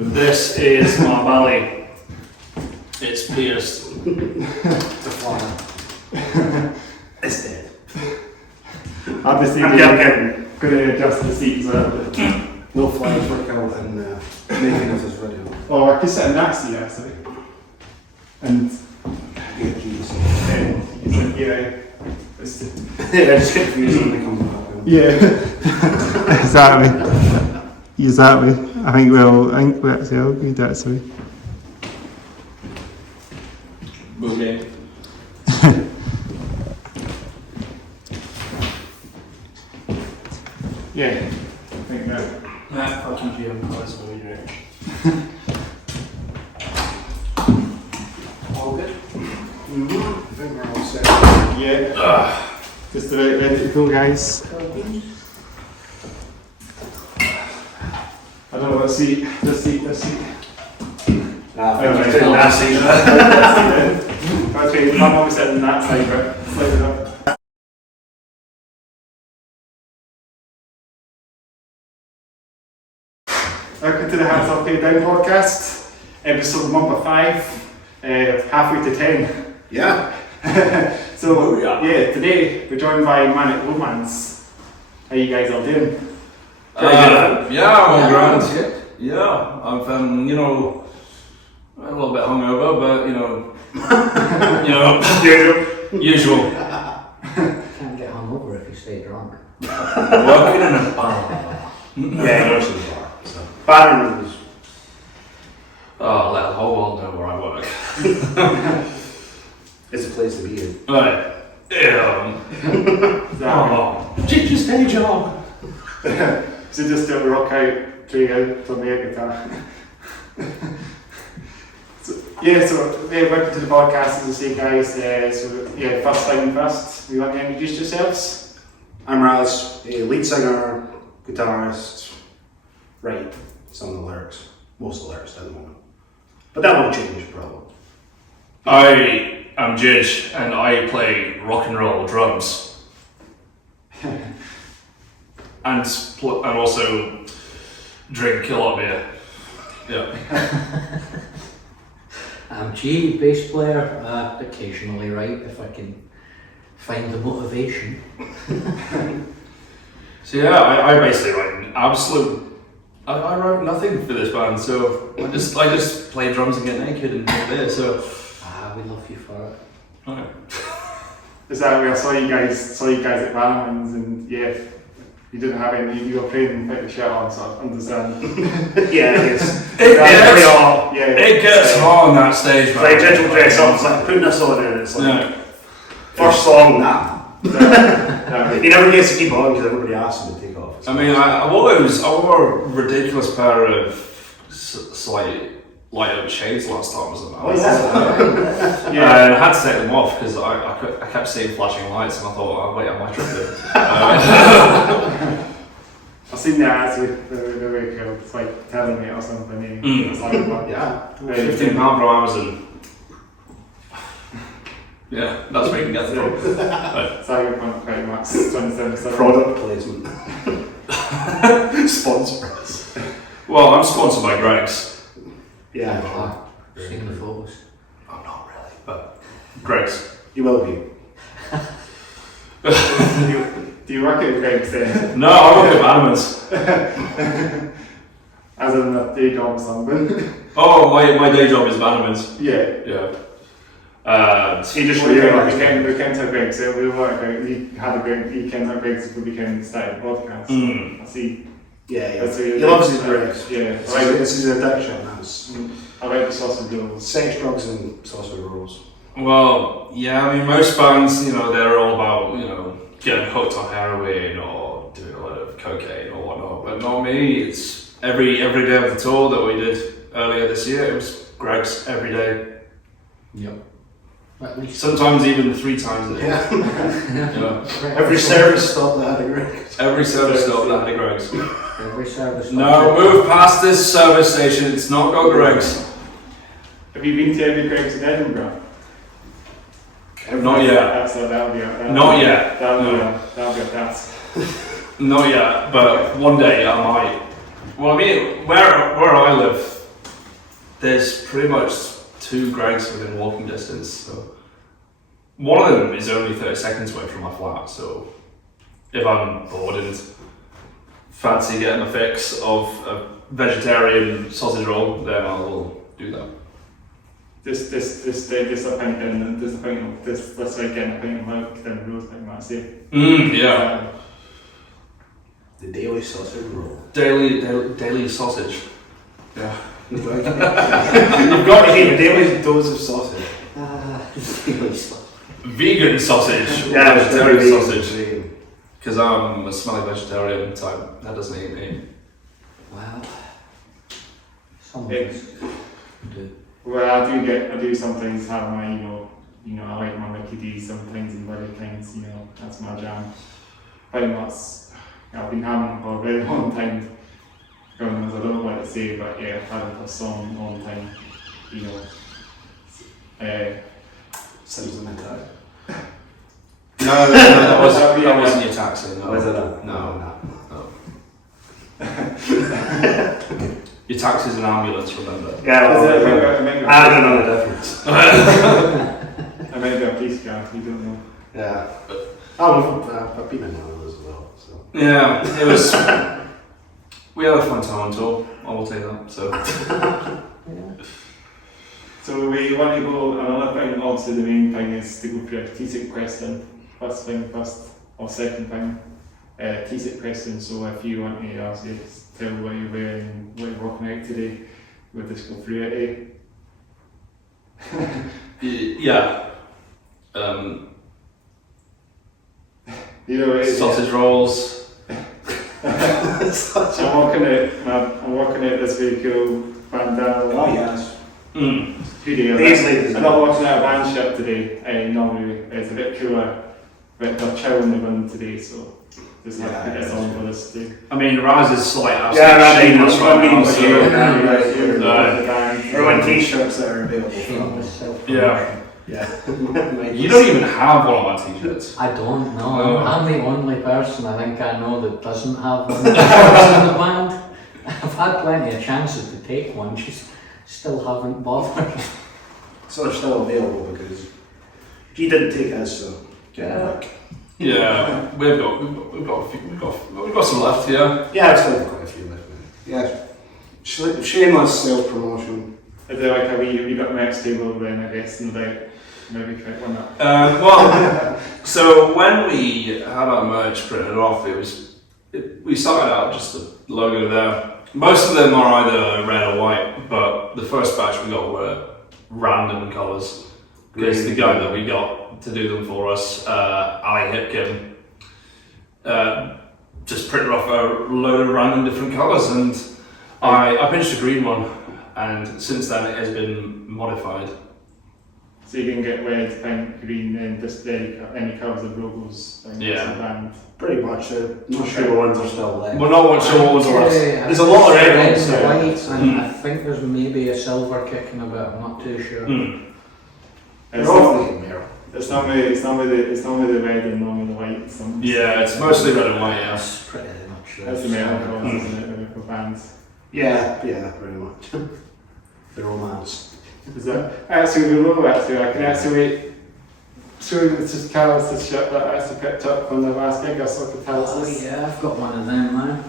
This is my belly. It's pierced. It's a flower. It's dead. Obviously, I'm going to adjust the seats a little bit. No flowers work out in making of this video. Oh, I could sit in that seat actually. And Get keys. yeah, it's, Yeah, I just get confused when they come back. yeah. Exactly. Exactly. I think we'll actually I'll do that. Sorry. Boogie. Yeah. I think that. Nah, fucking GM cars, what are you doing? All good? Mm-hmm. I think we're all set. Yeah. Just about ready to go, guys. I don't know what seat. This seat. Nah, I don't know. nasty. Actually, I'm always sitting on that side, but slide it up. Welcome to the Hands Up Pay Down podcast, episode number 5, halfway to 10. Yeah. So, yeah, today we're joined by Manic. How you guys all doing? Yeah, I'm grand. Yeah, I'm a little bit hungover, but usual. Can't get hungover if you stay drunk. Working in a bar. Yeah, he goes to the bar. So. Bar rooms. Oh, let the whole world know where I work. It's a place to be in. Right. Yeah. Teacher's day job. So just do a rock out, play out, play a guitar. So welcome to the podcast, as I say, guys. First thing first, you want to introduce yourselves? I'm Raz, a lead singer, guitarist, write some of the lyrics, most of the lyrics at the moment. But that won't change, probably. I am Jidge, and I play rock and roll drums. and also drink a lot of beer. Yeah. I'm G, bass player, occasionally write if I can find the motivation. So yeah, I basically write I wrote nothing for this band, so I just play drums and get naked and drink beer. So We love you for it. okay. Is that where I saw you guys at Valentine's, and yeah, you didn't have any, you were playing without the shirt on, so I understand. Yeah, it is. It gets hot on that stage, It's man. like gentle dress up, it's like putting us on and it's like, Yeah. first song, nah. Yeah. He never gets to keep on because everybody asks him to take off. I mean, I wore a ridiculous pair of slight light up shades last time I was at Oh, that. yeah. And I had to take them off because I kept seeing flashing lights and I thought, oh, wait, am I tripping? I've seen the ads with the way cool. It's like telling me or something. It's like, Yeah. £15 from Amazon. Yeah, that's where you can get them from. Cyberpunk pretty much 2077. Product placement. Sponsor us. Well, I'm sponsored by Greg's. Yeah, I've seen the photos. I'm not really, but Greg's. you will be. Do you work at Greg's then? No, I work at Adamant's. As in a day job or something? Oh, my day job is Adamant's. Yeah. Yeah. He just we came to Greg's, so we worked out, he had a great weekend at Greg's for the weekend started the podcast. I see. Yeah. That's He what loves his breaks. Yeah. It's his addiction. I like the sausage rolls. Sex, drugs, and sausage rolls. Well, yeah, I mean, most bands, they're all about, getting hooked on heroin or doing a lot of cocaine or whatnot. But not me. It's every day of the tour that we did earlier this year, it was Greg's every day. Yep. At least. Sometimes even 3 times a day. Yeah. Yeah. Every service stop that had a Greg. Every service stop that had a Greg's. Every service. No, move past this service station. It's not got Greg's. Have you been to every Greg's in Edinburgh? Not yet. That'll be a Not yet. That'll be No. a task. Not yet, but one day I might. Well, I mean, where I live, there's pretty much 2 Gregs within walking distance. So one of them is only 30 seconds away from my flat. So if I'm bored and fancy getting a fix of a vegetarian sausage roll, then I will do that. This like getting a pint of milk down the road, like Matt said. Yeah. The daily sausage roll. Daily sausage. Yeah. You've got to eat a daily dose of sausage. Vegan sausage. Yeah, vegetarian vegan. sausage. Because I'm a smelly vegetarian type. That doesn't eat me. Wow. Some Yeah. of us do. Well, I do sometimes have my, I like my Mickey D's sometimes and Burger Kings, that's my jam. Pretty much, I've been having them for a very long time. God knows, I don't know what to say, but yeah, I've had them for a long time, Sounds like my type. No, that wasn't your taxi. No. Was it not? No. Your taxi's an ambulance, remember? Yeah, I don't know the difference. I might be a police car, you don't know. Yeah. I've been in one of those as well, so. Yeah, it was. We had a fun time on tour, I will tell you that. So. So we want to go, another thing, obviously the main thing is to go through a T-sit question. First or second thing. T-sit question, so if you want to obviously tell what you're wearing and what you're working out today, we'll just go through it, Yeah. Sausage rolls. I'm working out this very cool bandana. Oh, yes. Hoodie. I'm not working out a band shirt today. Normally it's a bit cooler, but they're chilling the wind today, so just have to put this on for this day. I mean, Raz is like Yeah, absolutely shameless right now. Or when t-shirts that are available. Yeah. Yeah. You don't even have one of my t-shirts. I don't know. Oh. I'm the only person I think I know that doesn't have one in the band. I've had plenty of chances to take one, just still haven't bothered. So they're still available because he didn't take us, so get it back. Yeah, we've got some left. Yeah. Yeah, I've still got quite a few left. Yeah. Shameless self promotion. Is there like have you got merch table then I guess no doubt maybe quick one up. Well, so when we had our merch printed off, we started out just the logo there. Most of them are either red or white, but the first batch we got were random colours. Because the guy that we got to do them for us, Ali Hipkin, just printed off a load of random different colours, and I pinched a green one, and since then it has been modified. So you can get red, pink, green, and just any colours of logos. Yeah. Band. Pretty much. Not sure what ones are still left. We're not sure what was left. There's a lot of red Reds, ones there. whites, and I think there's maybe a silver kicking about. I'm not too sure. They're all in there. It's normally the red and normally the white. Yeah, it's mostly red and white. Yeah. That's pretty much That's the metal colours, isn't it? For bands. Yeah, pretty much. The romance. Is that actually we will actually? I can actually show you this callus this shirt that I actually picked up from the last gig. I saw the callus. Oh yeah, I've got one of them now.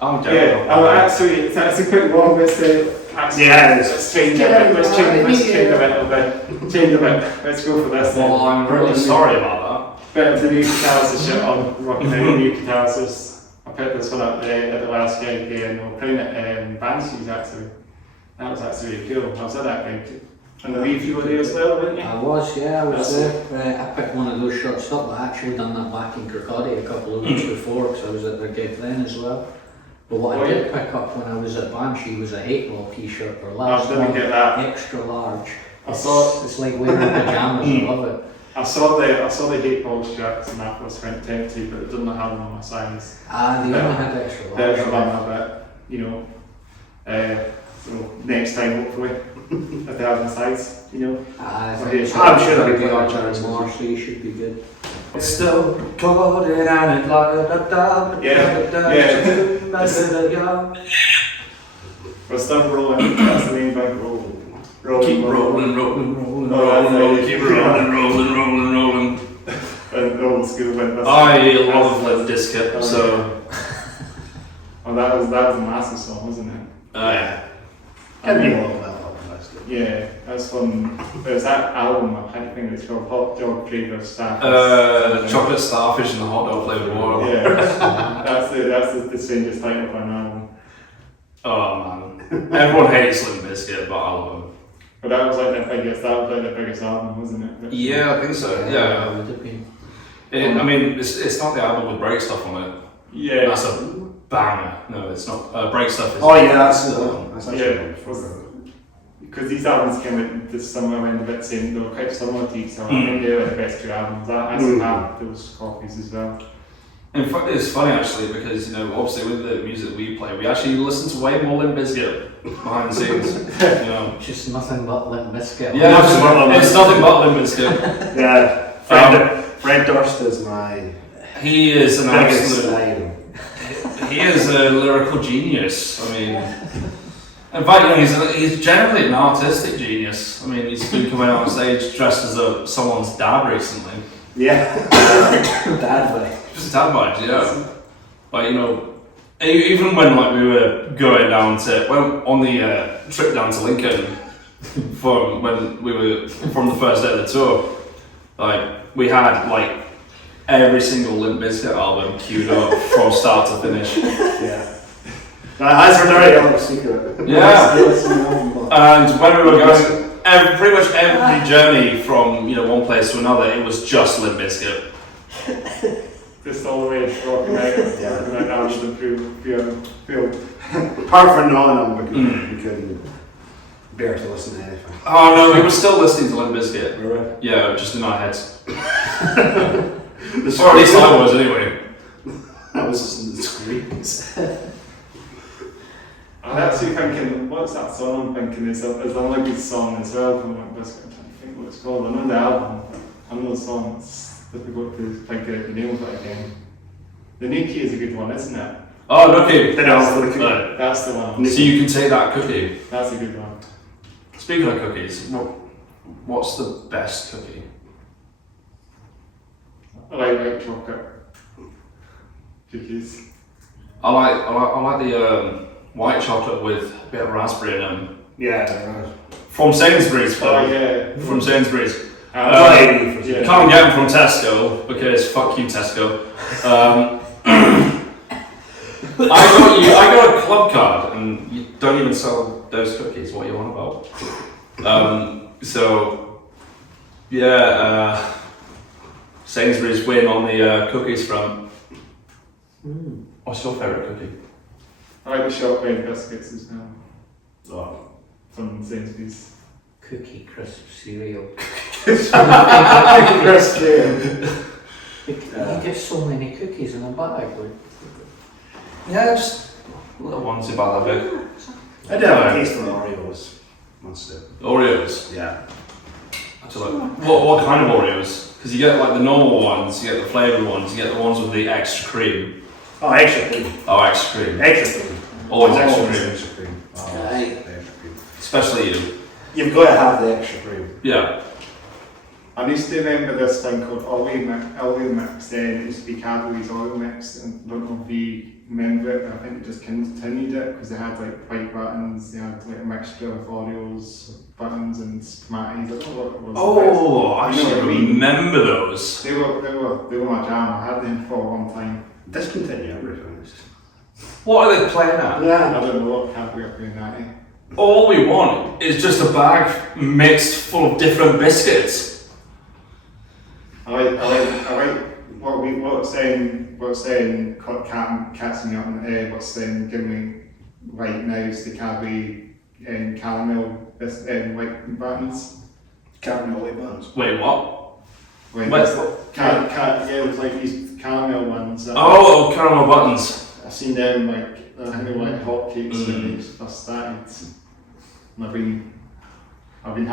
I'm It's actually quite long, but actually, let's change a bit. Let's change a little bit. Change a bit. Let's go for this then. Well, I'm really sorry about Bit of the new catalysis shirt on, rocking out the new catalysis. I picked this one up at the last gig and we were playing it in band shoes actually. That was actually really cool. I was at that gig. And the leave you were there as well, weren't you? I was there. I picked one of those shirts up. I actually done that back in Kirkcaldy a couple of weeks before because I was at their gig then as well. But what I did pick up when I was at Banshee was a Hate Law t-shirt or last didn't one, get that. extra large. I saw It's like wearing pajamas. I love it. I saw the hate ball shirts and that was quite tempting, but it didn't have them on my size. They only had extra large. There's a bit, so next time hopefully, if they have the size, I Okay, think so I'm sure that'll be large large more, so you should be good. It's still cold and it's We're still rolling, that's the main thing, rolling. keep it rolling. And old school Limp Bizkit. I love Limp Bizkit, so. Oh, that was a massive song, wasn't it? Yeah. Can be a little bit of Yeah, that's from. There's that album, I can't think it's called Hot Dog Flavor Starfish. Chocolate Starfish and the hot dog flavoured water. Yeah, that's the strangest title of an album. Oh man. Everyone hates Limp Bizkit, but I love them. But that was like the biggest album, wasn't it? Yeah, I think so. Yeah. It would have been. I mean, it's not the album with break stuff on it. Yeah. That's a banger. No, it's not. Break stuff is. Oh yeah, that's actually yeah. Because these albums came out just somewhere around the bit same, they were quite similar to each other. I think they were the best two albums. I still have those copies as well. In fact, it's funny actually because obviously with the music we play, we actually listen to way more Limp Bizkit behind the scenes. Just nothing but Limp Bizkit. Yeah, it's nothing but Limp Bizkit. Yeah, Fred Durst is my He is an biggest absolute. idol. He is a lyrical genius. I mean, in fact, he's generally an artistic genius. I mean, he's been coming out on stage dressed as someone's dad recently. Yeah. Dad way. Just dad vibes, yeah. Like even when we were going down on the trip down to Lincoln from when we were from the first day of the tour, like we had like every single Limp Bizkit album queued up from start to finish. Yeah. As for dirty secret. Yeah. And when we were going, pretty much every journey from one place to another, it was just Limp Bizkit. Just all the way rocking out down to the field. Apart from knowing them, we couldn't bear to listen to anything. Oh no, we were still listening to Limp Bizkit. Right. Yeah, just in our heads. Or at least I was anyway. I was listening to the screams. I'm actually thinking, what's that song I'm thinking? It's another good song as well from Limp Bizkit. I'm trying to think what it's called. I know the album. I know the song. It's difficult to think out the name of it again. The new key is a good one, isn't it? Oh, okay. That's the one. So you can take that cookie. That's a good one. Speaking of cookies, what's the best cookie? I like white chocolate cookies. I like the white chocolate with a bit of raspberry in them. Yeah, From Sainsbury's. Oh yeah. From Sainsbury's. yeah. Can't get them from Tesco because fuck you Tesco. I got a club card and you don't even sell those cookies. What are you on about? So yeah, Sainsbury's win on the cookies front. What's your favourite cookie? I like the shortbread biscuits as well. Oh. From Sainsbury's. Cookie crisp cereal. Crisp You get so many cookies in a bag. Yeah, just little ones about that big. I did have a taste of Oreos once too. Oreos. Yeah. So like, what kind of Oreos? Because you get like the normal ones, you get the flavoured ones, you get the ones with the extra cream. Oh, extra cream. Oh, extra cream. Extra cream. Always extra cream. Extra cream. Oh, Aye. extra cream. Especially you. You've got to have the extra cream. Yeah. I used to remember this thing called oil mix, then it used to be Cadbury's oil mix, and I don't know if you remember it, but I think it just continued it because they had like white buttons, they had like a mixture of Oreos, buttons and Smarties. I don't know what it was. Oh, I You know actually what I mean? remember those. They were my jam. I had them for a long time. Discontinue everything. What are they playing at? I Yeah. don't know what Cadbury are doing that. All we want is just a bag mixed full of different biscuits. I like what's saying catching me up in the head. What's saying giving me right now is the Cadbury caramel white buttons. Caramel white buns. Wait, what? Wait, What? yeah, it was like these caramel ones. Oh, caramel buttons. I've seen them like I think they were like hotcakes when they first started. And I've been having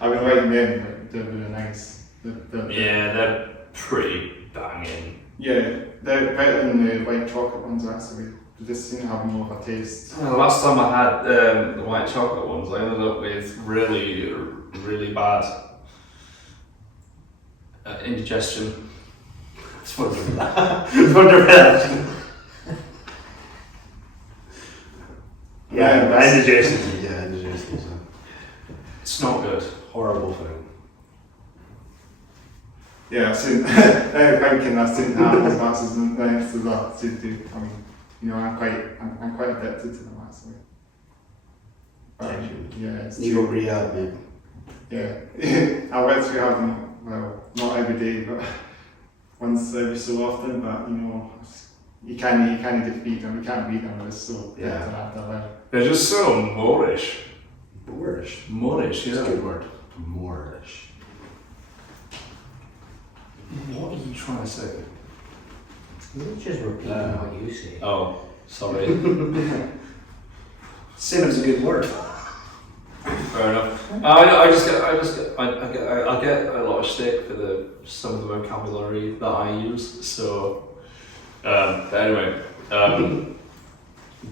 I've been writing them like they're really nice. Yeah, they're pretty banging. Yeah, they're better than the white chocolate ones actually. They just seem to have more of a taste. The last time I had the white chocolate ones, I ended up with really, really bad indigestion. It's wonderful. It's wonderful. Yeah, indigestion. Yeah, indigestion. It's not good. Horrible thing. Yeah, I've seen. Thinking I've seen apples masses and things to that to do. I mean, you know, I'm quite addicted to them actually. But, yeah, it's You go rehab, mate. yeah. I went through having, well, not every day, but once every so often. But you know, you can't defeat them. You can't beat them. It's so Yeah. They're just so Moorish. Moorish. Moorish, It's yeah. a good word. Moorish. What are you trying to say? You're just repeating what you say. Oh, sorry. Same as a good word. Fair enough. I get a lot of stick for some of the vocabulary that I use. So, but anyway,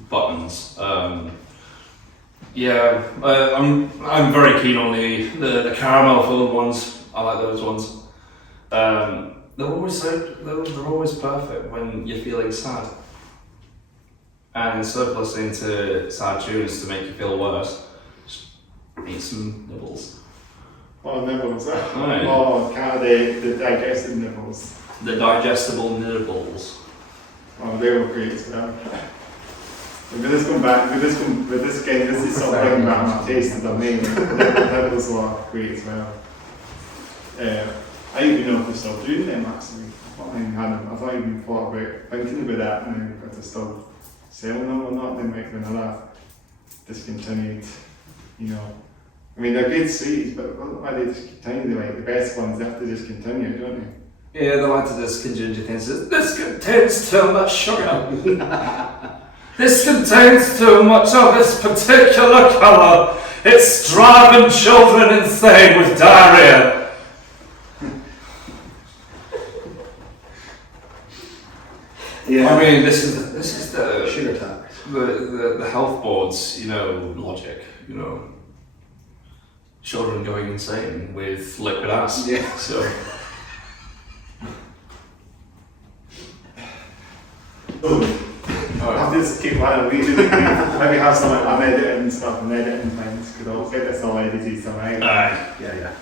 buttons. Yeah, I'm very keen on the caramel filled ones. I like those ones. They're always perfect when you're feeling sad. And instead of listening to sad tunes to make you feel worse, just eat some nibbles. Oh, nibbles. Right. Oh, the digested nibbles. The digestible nibbles. Oh, they were great as well. With this going back, with this game, this is sort of bringing back my taste of the main. Nibbles were great as well. I even know if they're still doing them actually. I thought I even thought about thinking about that and then if they're still selling them or not, they might be another discontinued, you know. I mean, they're good sweets, but why they discontinue them? Like the best ones, they have to discontinue, don't they? Yeah, they like to discontinue things. This contains too much sugar. This contains too much of this particular colour. It's driving children insane with diarrhea. Yeah. I mean, this is the Sugar tax. the health board's, you know, logic, you know. Children going insane with liquid ass. Yeah. So I'll just keep one of these. Maybe have some like I'm editing stuff and editing things because I'll get this all edited somehow. aye. Yeah.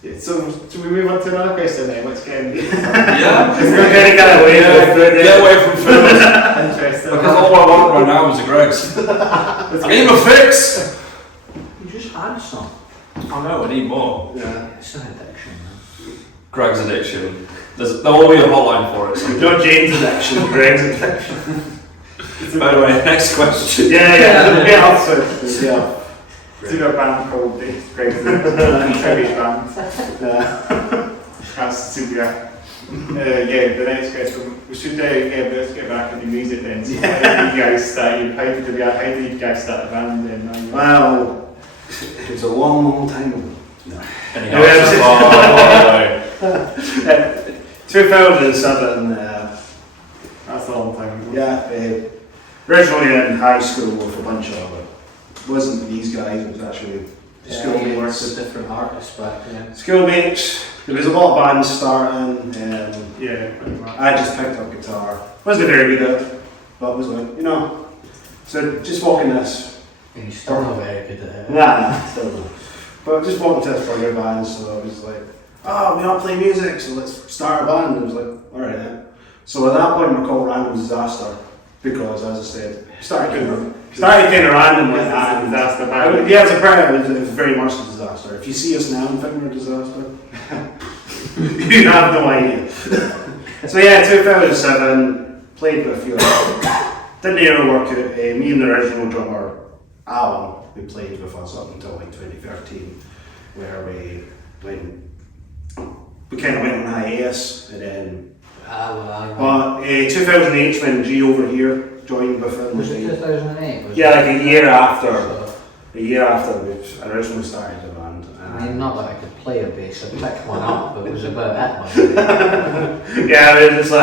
Yeah, so should we move on to another question then? Which can be Yeah. We're getting get away from food. Get away from food. interesting. Because all I want right now is a Greg's. I need my fix. You just had some. I know, I need more. Yeah. It's an addiction, man. Greg's addiction. There will be a hotline for it. So. Not James' addiction, Greg's addiction. By the way, next question. Yeah, also. Yeah. It's in a band called the Greg's Tribute Band. That's super. Yeah, the next question. We should let's get back into music then. So how did you guys start the band then? Well, it was a long time ago. No. Any answers? Oh, 2007. That's a long time ago. Yeah. Originally in high school with a bunch of it. Wasn't these guys, it was actually It's schoolmates. a different artist back then. Schoolmates. There was a lot of bands starting. Yeah, pretty much. I just picked up guitar. Wasn't very good at it, but was like, you know. So just walking this. And he's still not very good at it. Nah, still not. But just walking to this for your band, so I was like, oh, we don't play music, so let's start a band. And I was like, alright then. So at that point, we're called Random Disaster, because as I said, started kind of random like that. Disaster band. Yeah, it was very much a disaster. If you see us now and think we're a disaster, you have no idea. So yeah, 2007, played with a few others. Didn't really work out. Me and the original drummer, Alan, who played with us up until like 2013, where we kind of went on hiatus, and then. But 2008 when G over here joined with him. Was it 2008? Yeah, like a year after. A year after we originally started the band. I mean, not that I could play a bass, I picked one up, but it was about it. Yeah, it was just like, I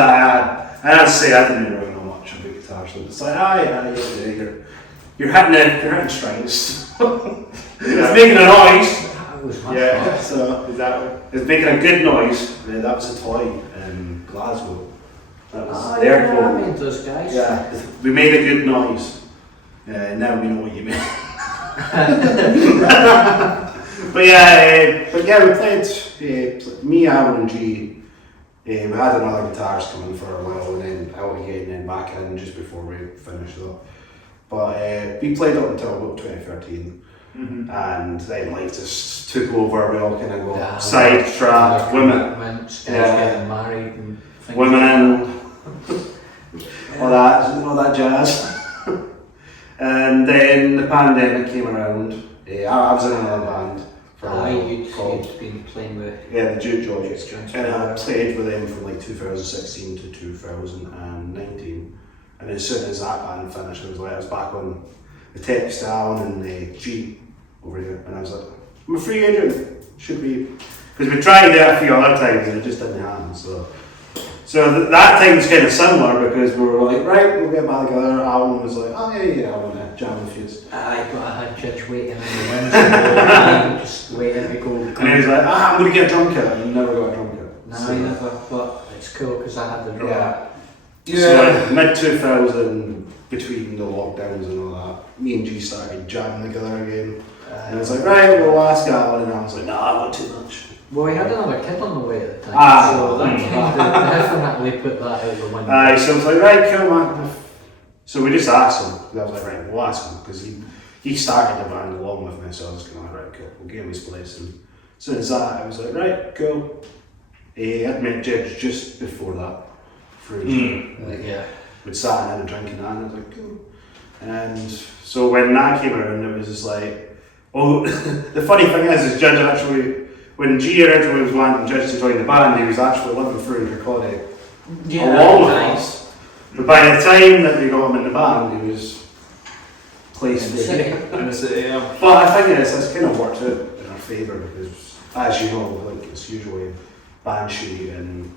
have to say, I didn't really know much about guitar. guitar. So it's like, you're hitting strings. It's making a noise. That was much Yeah. fun. So Exactly. it's making a good noise. That was a toy in Glasgow. That was Oh, their yeah, I quote. made those guys. Yeah, we made a good noise. Now we know what you mean. but yeah, we played. Me, Alan, and G. We had another guitars coming for a while, and then out again, and then back in just before we finished up. But we played up until about 2013, and then life just took over. We all kind of got sidetracked. Women, Guys Yeah. getting married and things women, like and all that jazz. And then the pandemic came around. I was in another band for a that. while called You'd been playing with the Juke Joys, Jones. and I played with them from like 2016 to 2019. And as soon as that band finished, I was back on the textile and the G over here, and I was like, I'm a free agent. Should be, because we tried that a few other times and it just didn't happen. So that time's kind of similar because we were like, right, we'll get back together. Alan was like, oh yeah, I want to jam a few. Aye, but I had Judge waiting in the wings and just waiting to go. And he was like, I'm going to get a drum kit. And never got a drum kit. No, I never, but it's cool because I had the drum. Yeah. So like, mid 2000, between the lockdowns and all that, me and G started jamming together again. And I was like, right, we'll ask Alan. And I was like, nah, not too much. Well, we had another kid on the way at the time, Ah. so that kind of definitely put that out the window. Aye, so I was like, right, cool, man. So we just asked him. I was like, right, we'll ask him because he started the band along with me. So I was kind of like, right, cool, we'll give him his place. And as soon as that, I was like, right, cool. I'd met Judge just before that. Yeah. We'd sat in and drinking that, and I was like, cool. And so when that came around, it was just like, oh, the funny thing is Judge actually, when G originally was wanting Judge to join the band, he was actually living through in Kirkcaldy along with us. But by the time that we got him in the band, he was placed In the city. In the city, yeah. But I think it's kind of worked out in our favour because, as you know, like it's usually Banshee and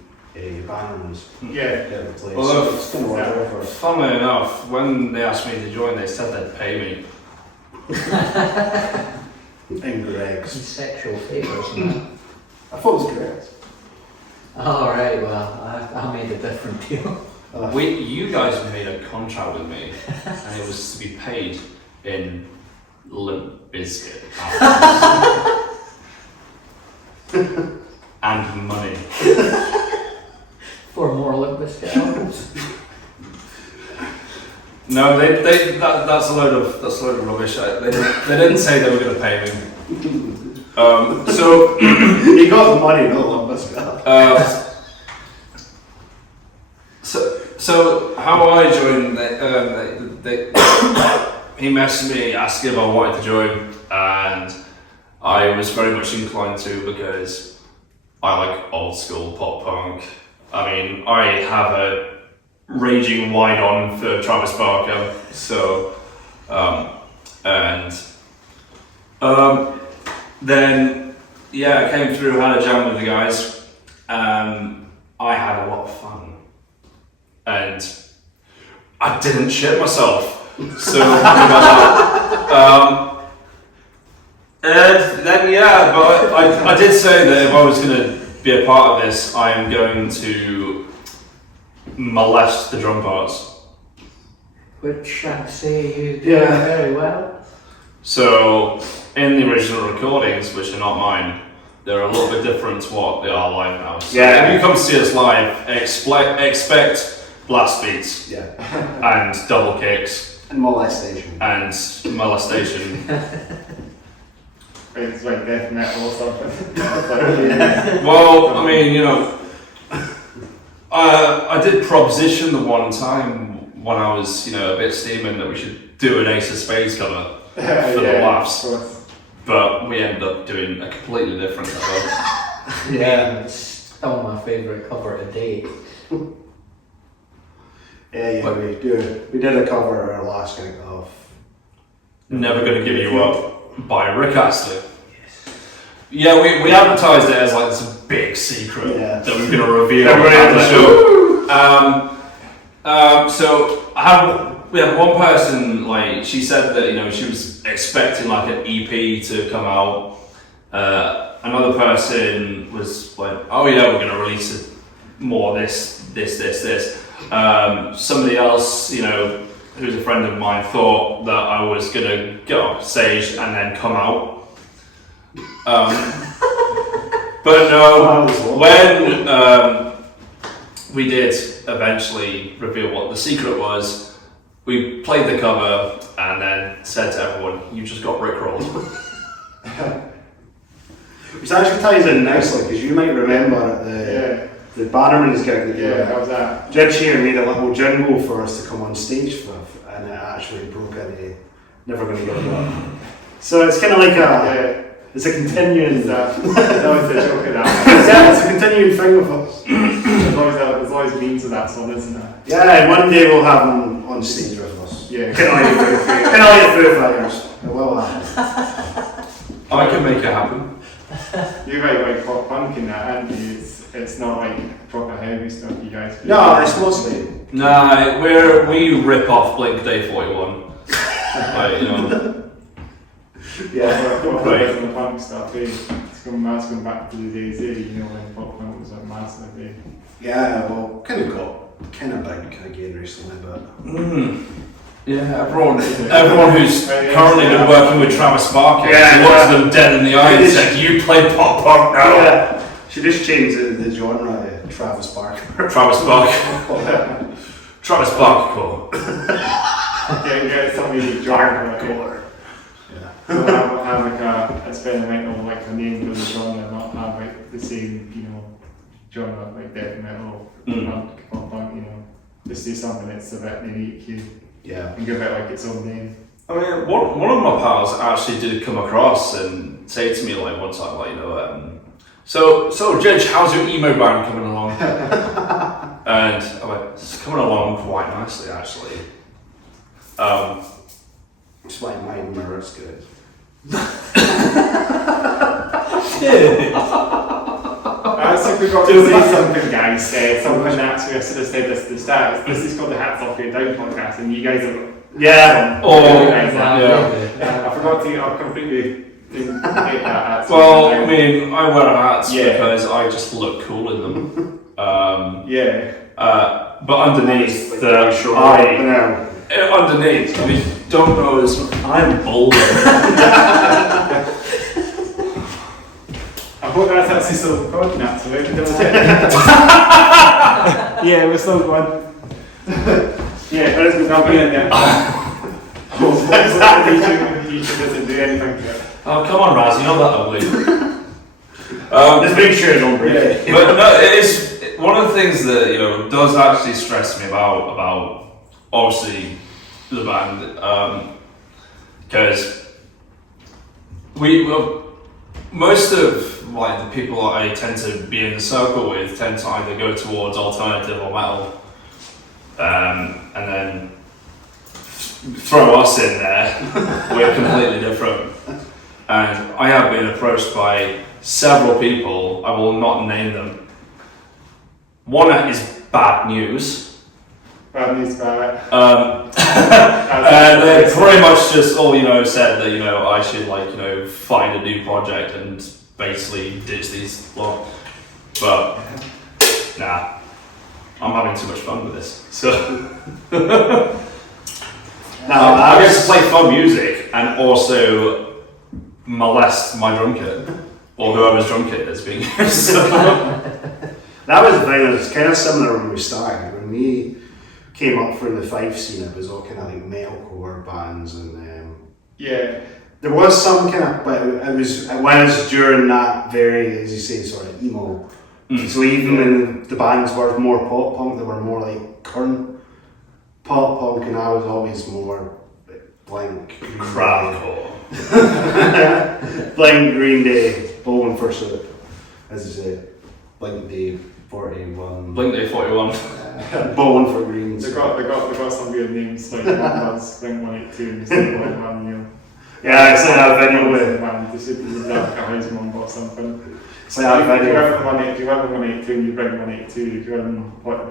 Bannerman's Yeah. get the place. Although, So it's kind of worked out for us. Funnily enough, when they asked me to join, they said they'd pay me. And Greg's. Sexual favours, man. I thought it was Greg's. Alright, well, I made a different deal. You guys made a contract with me, and it was to be paid in Limp Bizkit and money. For more Limp Bizkit albums. No, that's a load of rubbish. They didn't say they were going to pay me. So He got the money, not Lumbus. So how I joined, he messaged me asking if I wanted to join, and I was very much inclined to because I like old school pop punk. I mean, I have a raging wide on for Travis Barker, so then I came through, had a jam with the guys. I had a lot of fun, and I didn't shit myself. So happy about that. And then but I did say that if I was going to be a part of this, I am going to molest the drum parts. Which I'd say you do Yeah. very well. So in the original recordings, which are not mine, they're a little bit different to what they are live now. So if you come to see us live, expect blast beats Yeah. and double kicks And molestation. and molestation. It's like death metal or something. Well, I mean, I did proposition the one time when I was, a bit steaming that we should do an Ace of Spades cover for the laughs, of course. but we ended up doing a completely different cover. Yeah, it's still my favourite cover to date. Yeah, we did a cover our last gig of Never Gonna Give You Up by Rick Astley. Yeah, we advertised it as like this big secret Yeah. that we were going to reveal Everybody at the was show. So we had one person, like, she said that, you know, she was expecting like an EP to come out. Another person was like, oh yeah, we're going to release more this. Somebody else, you know, who's a friend of mine, thought that I was going to get off stage and then come out. But no, when we did eventually reveal what the secret was, we played the cover and then said to everyone, you just got rickrolled. Which actually ties in nicely, because you might remember at the Bannerman's gig that you were how was that? Jed Shear made a little jingle for us to come on stage with, and it actually broke into Never Gonna Give It Up. So it's kind of like it's a continuing... that was the joke of that. It's a continuing thing with us. There's always memes of that song, isn't there? Yeah, and one day we'll have them on stage with us. Yeah. Kind of like the Foo Fighters. It will happen. I can make it happen. You write like pop punk in that, aren't you? It's not like proper heavy stuff you guys do. No, it's mostly... Nah, we rip off Blink Day 41. Like, you know. Yeah. Right. From the punk stuff, it's going back to the days, you know, when pop punk was a massive. Yeah, well, kind of big again recently, but... Yeah, everyone who's currently been working with Travis Barker looked them dead in the eye and said, you play pop punk now. Yeah. She just changed the genre to Travis Barker. Travis Barker. Travis Barker core. Yeah, somebody genre. So have like a experimental, like a name for the genre, not have like the same, you know, genre like death metal, punk, pop punk, you know. Just do something that's a bit unique, and give it like its own name. I mean, one of my pals actually did come across and say to me like one time, like, you know, so Judge, how's your emo band coming along? And I went, it's coming along quite nicely actually. It's like my mirror's good. I think we've got to say something, guys. Something actually I should have said this at the start. This is called the Hats Off Your Down podcast, and you guys are. Yeah. I forgot to. I completely didn't get that. Well, I mean, I wear hats because I just look cool in them. But underneath underneath, I mean, don't know this. I'm bald. I hope that's actually still recording actually. Yeah, we're still going. Yeah, let's go down in there. YouTube doesn't do anything. Oh, come on, Raz, you're not that ugly. Just make sure you don't break it. But no, it is one of the things that, you know, does actually stress me about obviously the band, because most of like the people that I tend to be in the circle with tend to either go towards alternative or metal, and then throw us in there. We're completely different, and I have been approached by several people. I will not name them. One is bad news. Bad news about it. And they pretty much just all, you know, said that, you know, I should, like, you know, find a new project and basically ditch these lot. But nah, I'm having too much fun with this. So now I get to play fun music and also molest my drum kit or whoever's drum kit is being used. So. That was the thing. It was kind of similar when we started. When we came up from the Fife scene, it was all kind of like metalcore bands, and there was some kind of, but it was during that very, as you say, sort of emo. So even when the bands were more pop punk, they were more like current pop punk, and I was always more Blink, Crapcore. Blink, Green Day, Bowling for Soup, as you say, Blink Day 41. Blink Day 41. Bowling for Greens. They got some weird names like Blink 182 and stuff like that, you know. Yeah, I said that video with. Man, this would be like a house mum or something. It's like that If you video. have the money, if you have the 182, you bring 182. If you have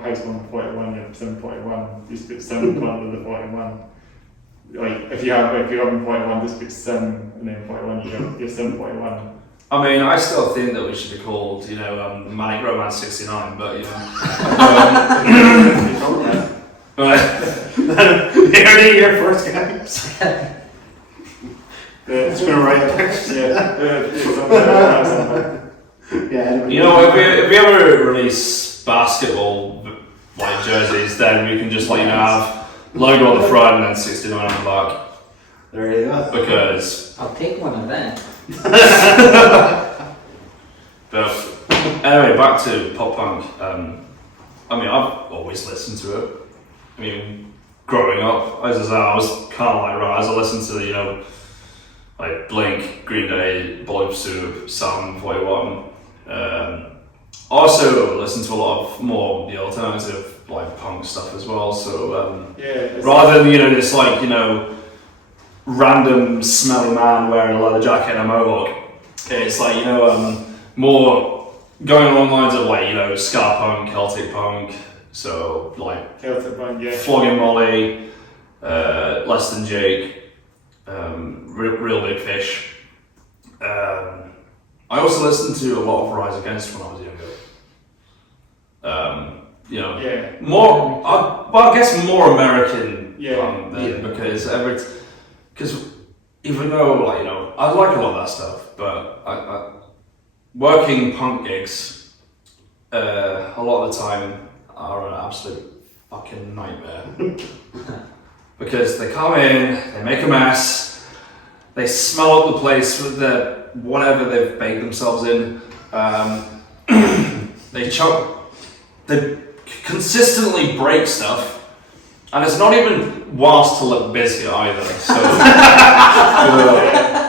house mum 41, you have 741. You just put 7 in front of the 41. Like if you have 41, just put 7 and then 41. You have your 741. I mean, I still think that we should be called, Manic Romance 69, but Nearly your first games. It's gonna write a picture. Yeah. If we ever release basketball like jerseys, then we can just have logo on the front and then 69 on the back. There you go. Because I'll take one of them. But anyway, back to pop punk. I've always listened to it. I mean, growing up, as I said, I was kind of like, right, as I listened to like Blink, Green Day, Blood Soup, Sam 41. Also listened to a lot of more the alternative punk stuff as well. So rather than this random smelly man wearing a leather jacket and a mohawk, it's more going along lines of ska punk, Celtic punk. So Celtic punk, yeah. Flogging Molly, Less Than Jake, Real Big Fish. I also listened to a lot of Rise Against when I was younger. More, I guess more American punk than because even though I like a lot of that stuff, but I working punk gigs a lot of the time are an absolute fucking nightmare because they come in, they make a mess, they smell up the place with whatever they've baked themselves in. They consistently break stuff. And it's not even whilst to look busy either, so...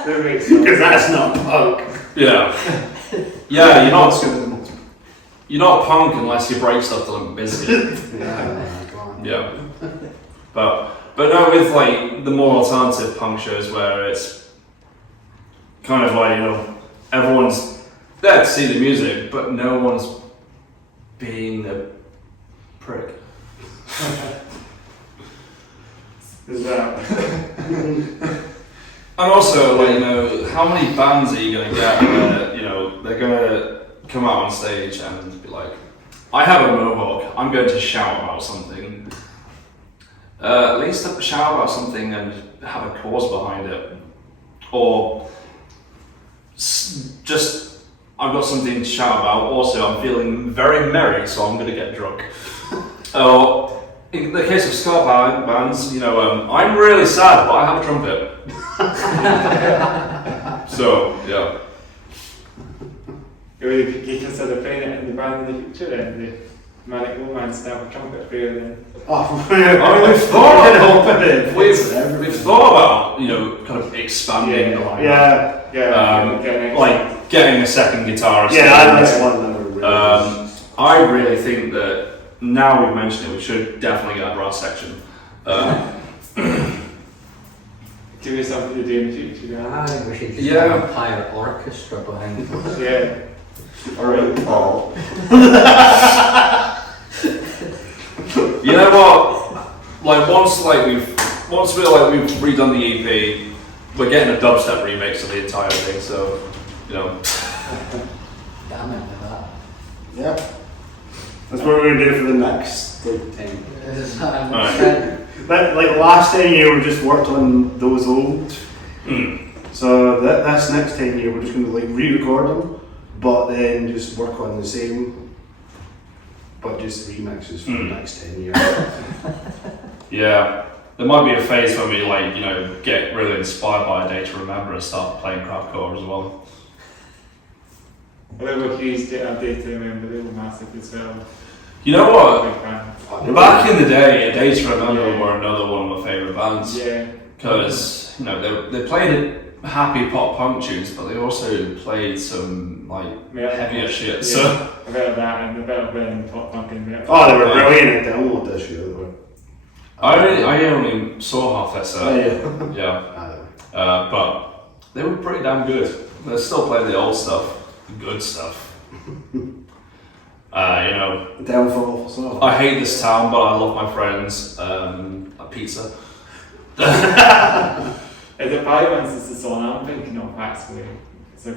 Because that's not punk. Yeah, you're not punk unless you break stuff to look busy. Yeah. But no, with the more alternative punk shows where it's kind of everyone's there to see the music, but no one's being a prick. Is that? And also, how many bands are you going to get where, they're going to come out on stage and be like, I have a mohawk, I'm going to shout about something. At least shout about something and have a cause behind it. Or just, I've got something to shout about, also I'm feeling very merry, so I'm going to get drunk. In the case of ska bands, I'm really sad, but I have a trumpet. So, yeah. Would you consider playing it in the band in the future then? The Manic Romance to have a trumpet player then? We've thought about, kind of expanding the lineup. Getting a second guitarist. That's one that we're really I really think that now we've mentioned it, we should definitely get a brass section. Give you something to do in the future. I think we should just have a pirate orchestra behind us. Yeah. Alright, Paul. You know what? Once we've redone the EP, we're getting a dubstep remix of the entire thing. So, Damn it with that. Yeah. That's what we're going to do for the next 10. Last 10 year we just worked on those old. So this next 10 year we're just going to re-record them, but then just work on the same, but just remixes for the next 10 years. Yeah. There might be a phase when we get really inspired by a Day to Remember and start playing craftcore as well. They were huge Day to Remember, they were massive as well. You know what? Big fan. Back in the day, A Day to Remember were another one of my favourite bands. Yeah. Because, they played happy pop punk tunes, but they also played some, heavier shit. Yeah. So A bit of that and a bit of pop punk and metal. Oh, they were brilliant at download this year. I only saw half their set. Yeah. Yeah. but they were pretty damn good. They're still playing the old stuff, the good stuff. Downfall for so. I hate this town, but I love my friends. Pizza. Is it Violence is the song I'm thinking of actually? It's an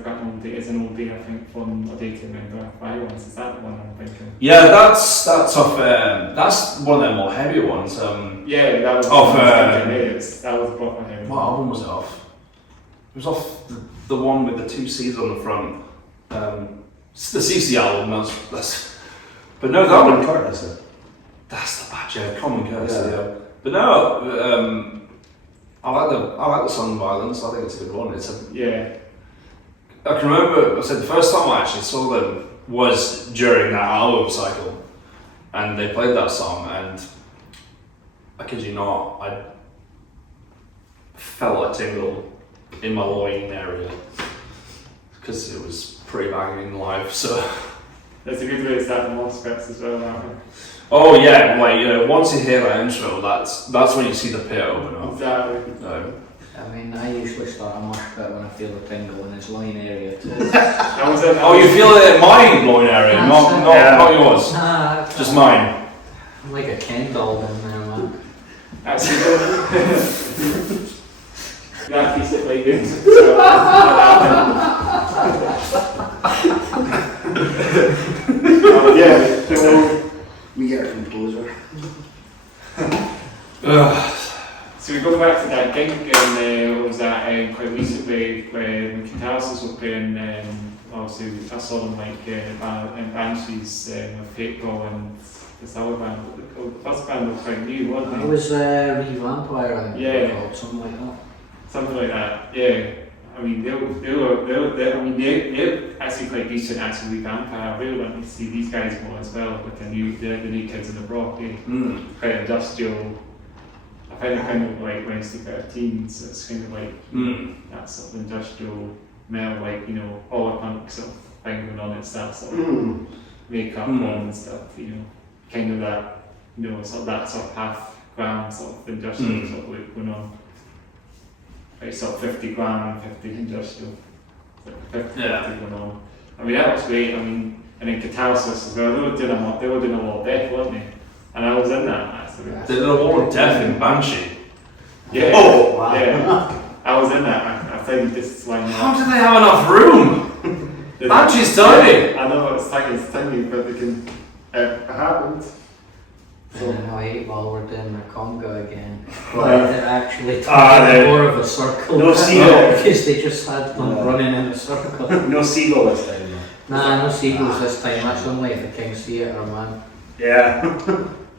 oldie I think from a day to remember. Violence, is that the one I'm thinking? Yeah, that's off. That's one of their more heavier ones. Yeah, that was off. That was proper heavy. What album was it off? It was off the one with the 2 C's on the front. It's the CC album. That's. But no, that one. Curtis. That's the bad, yeah. Common Courtesy, yeah. But no, I like the song Violence. I think it's a good one. Yeah. I can remember. I said the first time I actually saw them was during that album cycle, and they played that song, and I kid you not, I felt a tingle in my loin area because it was pretty banging live. So That's a good way to start the Mossbits as well, aren't we? oh yeah, like once you hear that intro, that's when you see the pit open up. Exactly. I mean, I usually start a mosh pit when I feel a tingle in his loin area too. Oh, you feel it in my loin area, not yours. Nah, Just mine. I'm like a Ken doll in there, man. Actually, that piece of like this. Yeah, so we get our composer. So we go back to that gig, and was that quite recently when Catalysis were playing. Obviously, I saw them like in Banshees with Paintball and this other band. The first band was quite new, wasn't It it? was Re-Vampire, I think Yeah. they were called, something like that. Something like that. Yeah. I mean, they're actually quite decent. Actually, Vampire. I really want to see these guys more as well with the new kids in the block. Quite industrial. I find it kind of like Wednesday 13, so it's kind of like that sort of industrial metal, like all the punk sort of thing going on. It's that sort of makeup on and stuff. Kind of that sort of that sort of half glam sort of industrial sort of look going on. Like sort of 50 glam, 50 industrial, 50 going on. I mean that was great. I mean, and then Catalysis as well. They were doing a lot of death, weren't they? And I was in that actually. They did a wall of death in Banshee. Yeah. Oh, wow. Yeah. I was in that. I think this is why. How do they have enough room? Banshee's tiny. I know it's tiny, but they can. It happened. And then how 8-Ball were doing their conga again. But it actually they- more of a circle. No seagull. Because they just had them running in a circle. No seagull this time, though. Nah, no seagulls this time. That's only at the King's Theatre, man. Yeah.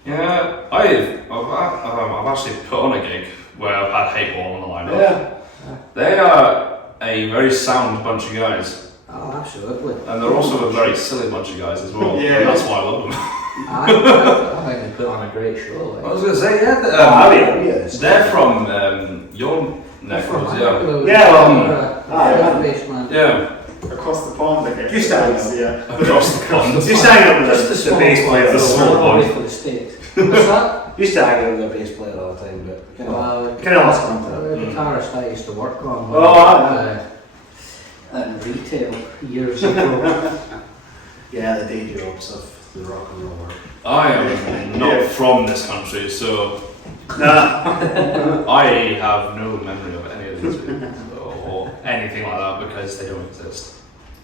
Yeah, I've actually put on a gig where I've had Hate Ball on the lineup. Yeah. They are a very sound bunch of guys, Oh, absolutely. and they're also a very silly bunch of guys as well. Yeah. And that's why I love them. I think they put on a great show. Like. I was going to say, yeah, they're from your neck of the woods, Yeah, Baseman. yeah. Across the pond, I guess. Just that. Yeah. Across the pond. Used to hang out with Just the a bass small player. the small one. one. For the States. What's that? Used to hang out with the bass player all the time, but kind of lost contact. The guitarist I used to work on. In retail years ago. Yeah, the day jobs of the rock and roll work. I am not from this country, so Nah. I have no memory of any of these people or anything like that because they don't exist.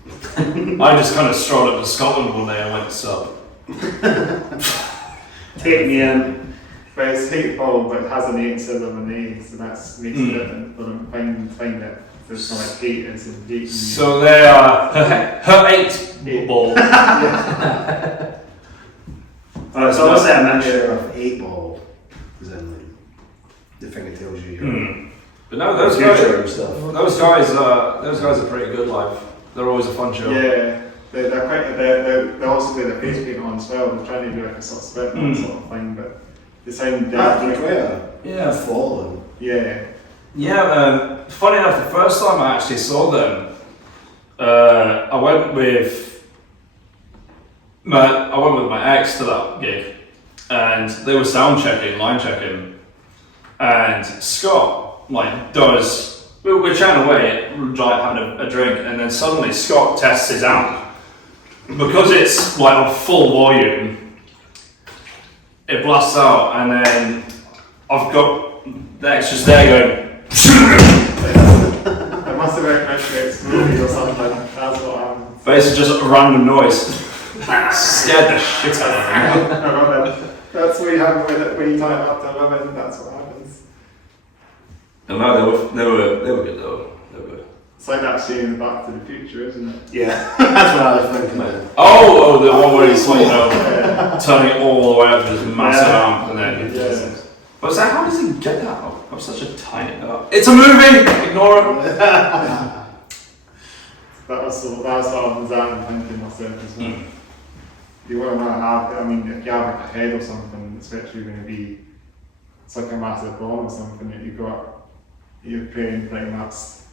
I just kind of strolled up to Scotland one day and went to sub. Take me in. But it's hateful, but it has an 8 instead of an A, so that makes it different. But I'm finding that there's no like hate as in dating. So they are her 8 ball. So I was saying a mixture of 8-Ball, as in like the thing that tells you But no, those future and stuff. guys are pretty good live. They're always a fun show. Yeah, they're also doing a face paint on as well. They're trying to do like a sort of split sort of thing, but they sound Yeah, fallen. yeah. Yeah, funny enough, the first time I actually saw them, I went with my ex to that gig, and they were sound checking, line checking, and Scott does we're chatting away, like having a drink, and then suddenly Scott tests his amp. Because it's like on full volume, it blasts out, and then I've got the extras there going. It must have been actually exploded or something. That's what happened. Basically, just a random noise. Scared the shit out of me. I love it. That's what you have with it when you tie it up to 11. That's what happens. No, they were good though. They were good. It's like that scene in Back to the Future, isn't it? Yeah, that's what I was thinking of. Oh, the one where he's like, turning it all the way up to this massive amp, and then. Yeah. But it's like, how does he get that out? I'm such a tiny. It's a movie. Ignore it. That was what I was thinking myself as well. You want to have, I mean, if you have like a head or something, it's literally going to be, it's like a massive bomb or something that you're playing like that's.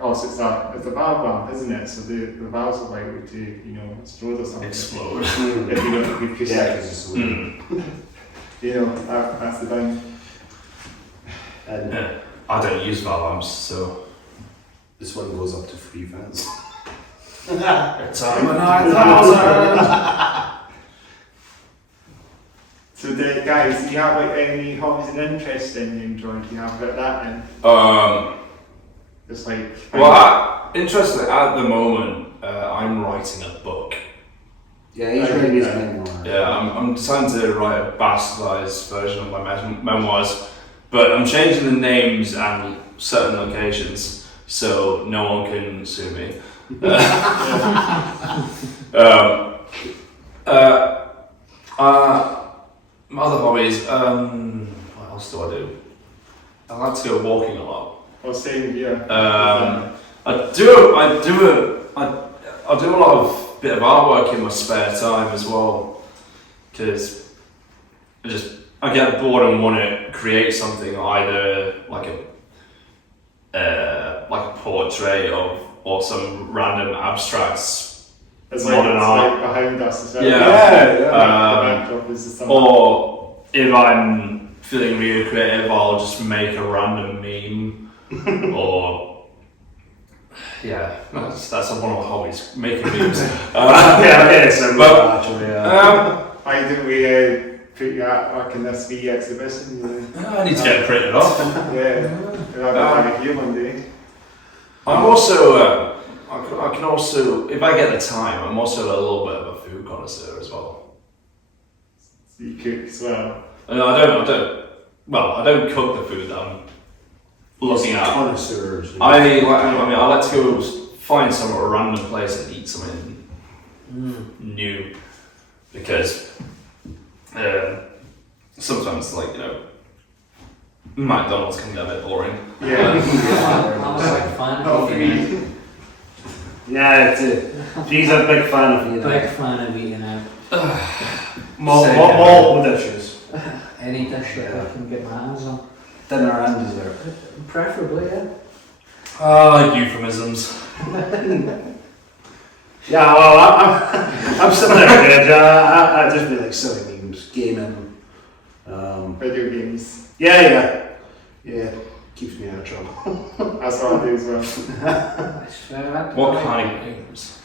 Also, it's a valve lamp, isn't it? So the valves are likely to, explode or something. Explode. If you don't be precise. That's the thing. And I don't use valve amps, so. this one goes up to 3 fans. It's a 9,000. So, guys, do you have like any hobbies and interests in you enjoy? Do you have about that in? Just like. Interestingly, at the moment, I'm writing a book. Yeah, he's writing his memoir. Yeah, I'm deciding to write a bastardized version of my memoirs, but I'm changing the names and certain locations so no one can sue me. My other hobbies, what else do I do? I like to go walking a lot. Or same, yeah. I do a lot of bit of artwork in my spare time as well, because I get bored and want to create something, either like a portrait or some random abstracts. It's modern art. like behind us as well. Yeah. The backdrop is just something. Or if I'm feeling really creative, I'll just make a random meme. Or that's one of my hobbies, making memes. Why didn't we put you artwork in this wee exhibition? I need to get it printed off. We'll have it here one day. I'm also, I can also, if I get the time, I'm also a little bit of a food connoisseur as well. So you cook as well? No, I don't cook the food that I'm looking at. Connoisseurs. I like to go find some random place and eat something new, because sometimes, McDonald's can get a bit boring. Yeah. I'm a big fan Oh, of for eating me. Yeah, she's a big fan of out. you. Big fan of eating out. Multiple dishes. Any dish that I can get my hands on. Dinner and dessert. Preferably, yeah. Euphemisms. Yeah, well, I'm similar to Reg. I just be like silly memes, gaming. Video games. Yeah, keeps me out of trouble. That's what I do as well. That's fair. What kind of games?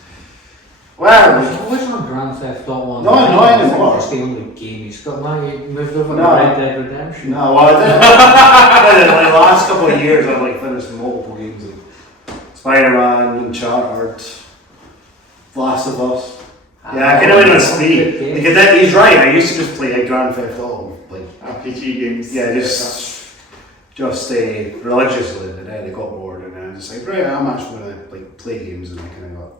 Well, It wasn't on Grand Theft Auto. No, not anymore. That's the only game he's got. Now you moved over to No. Red Dead Redemption. no, well, I did. Like the last couple of years, I've finished multiple games like Spider-Man, Uncharted, Last of Us. Yeah, I kind of went on speed. He's right. I used to just play Grand Theft Auto, RPG games. yeah, just religiously, and then I got bored, and then I was just like, right, I'm actually gonna play games, and I kind of got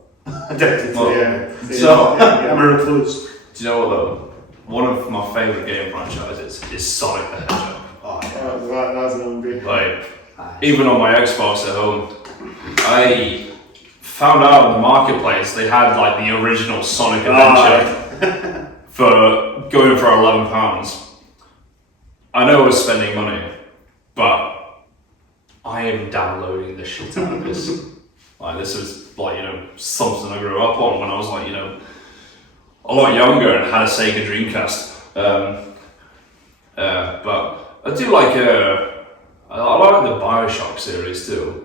addicted to it. So, I'm a recluse. do you know what though? One of my favourite game franchises is Sonic the Hedgehog. Oh, yeah. That's an old day. Even on my Xbox at home, I found out in the marketplace they had the original Sonic Adventure for going for £11. I know I was spending money, but I am downloading the shit out of this. This is something I grew up on when I was a lot younger and had a Sega Dreamcast. But I do I like the Bioshock series too.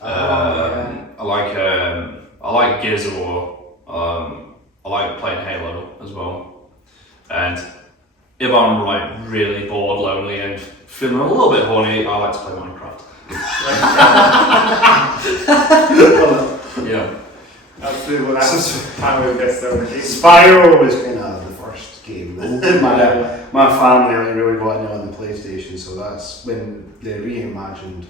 I like Gears of War. I like playing Halo as well. And if I'm like really bored, lonely, and feeling a little bit horny, I like to play Minecraft. Yeah. Absolutely, well, that's how we best over here. Spyro was kind of the first game that my family really got into on the PlayStation, so that's when they reignited,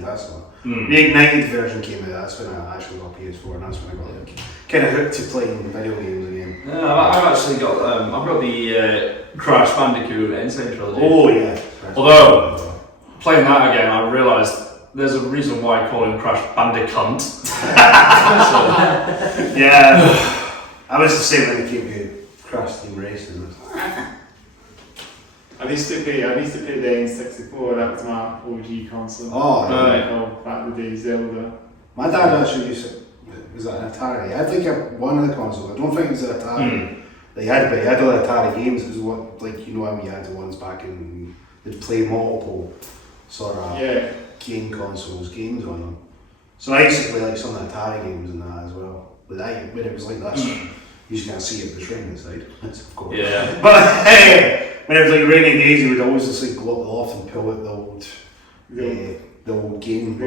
that's what. The Ignited version came out, that's when I actually got PS4, and that's when I got like, kind of hooked to playing video games again. Yeah, I've actually got I've got the Crash Bandicoot Insane Trilogy. Oh yeah. Although, playing that again, I realised there's a reason why I call him Crash Bandicunt. Yeah. I was the same when it came to Crash Team Racing. I used to play the N64, that was my OG console. Oh, Back in the day, Zelda. my dad actually used to, was that an Atari? I think one of the consoles, I don't think it was an Atari. But he had all the Atari games. It was what, like, you know how you had the ones back in, they'd play multiple sort of game consoles, games on them. So I used to play like some of the Atari games and that as well. But when it was like this, you just can't see it, the train inside, of course. Yeah. But when it was like rainy days, we would always just like go up the loft and pull out the old game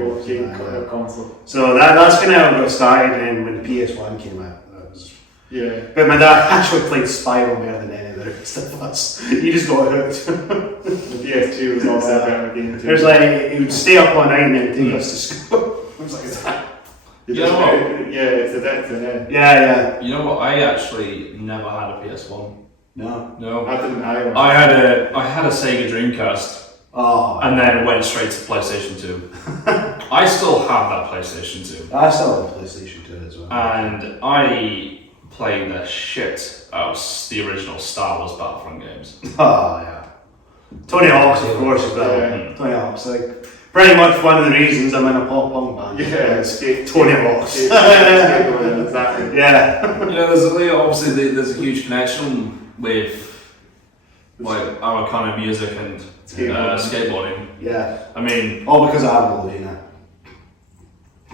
console. So that's kind of how it got started. And when the PS1 came out, that was. Yeah. But my dad actually played Spyro more than any of the rest of us. He just got hooked. The PS2 was also a better game too. There's like, he would stay up all night and then take us to school. I was like, is that? Yeah, it's addictive, Yeah. You know what? I actually never had a PS1. No. I didn't either. I had a Sega Dreamcast. Oh. And then went straight to PlayStation 2. I still have that PlayStation 2. I still have a PlayStation 2 as well. And I played the shit out of the original Star Wars Battlefront games. Oh yeah. Tony Hawk's, of course, as well. Yeah. Tony Hawk's, like, pretty much one of the reasons I'm in a pop punk band. Yeah, Tony Hawk's. Exactly. Yeah. You know, obviously there's a huge connection with like our kind of music and skateboarding. Yeah. I mean, all because I have Lorena.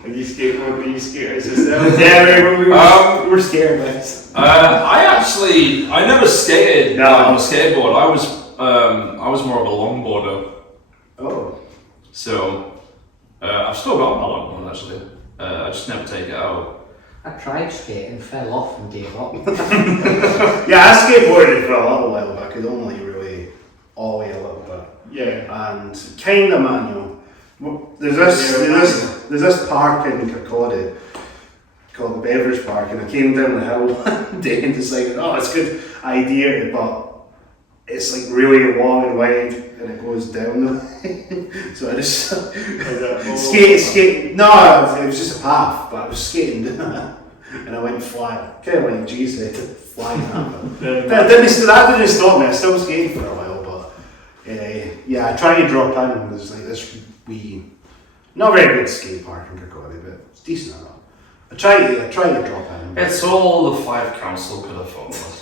And you skateboard, you skate as yourself? Yeah, we were scared, guys. I never skated No. on a skateboard. I was more of a longboarder. Oh. So I've still got my longboard actually. I just never take it out. I tried skating, fell off and gave up. Yeah, I skateboarded for a little while, but I could only really ollie a little bit. Yeah. And kind of manual. There's this park in Kirkcaldy called the Beverage Park, and I came down the hill one day and decided, oh, it's a good idea, but it's like really long and wide, and it goes down the way. So I just skate. No, it was just a path, but I was skating down it, and I went flat, kind of like G said, flying up. That didn't stop me. I still skated for a while, but yeah, I tried to drop in. There's like this wee, not very good skate park in Kirkcaldy, but it's decent enough. I tried to drop in. It's all the Five Council could afford us.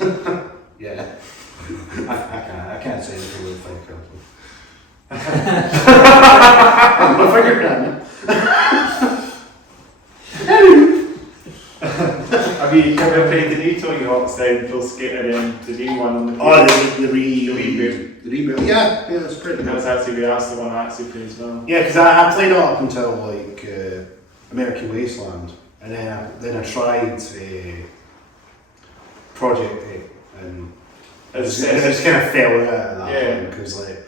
Yeah. I can't say anything with Five Council. My finger can. Have you ever played the new Tony Hawk's then, Phil Skater, and the new one on the Oh, the reboot. The reboot. Yeah, it's pretty good. That's actually that's the one I actually played as well. Yeah, because I played it up until like American Wasteland, and then I tried Project 8, and it just kind of fell out at that point, because like,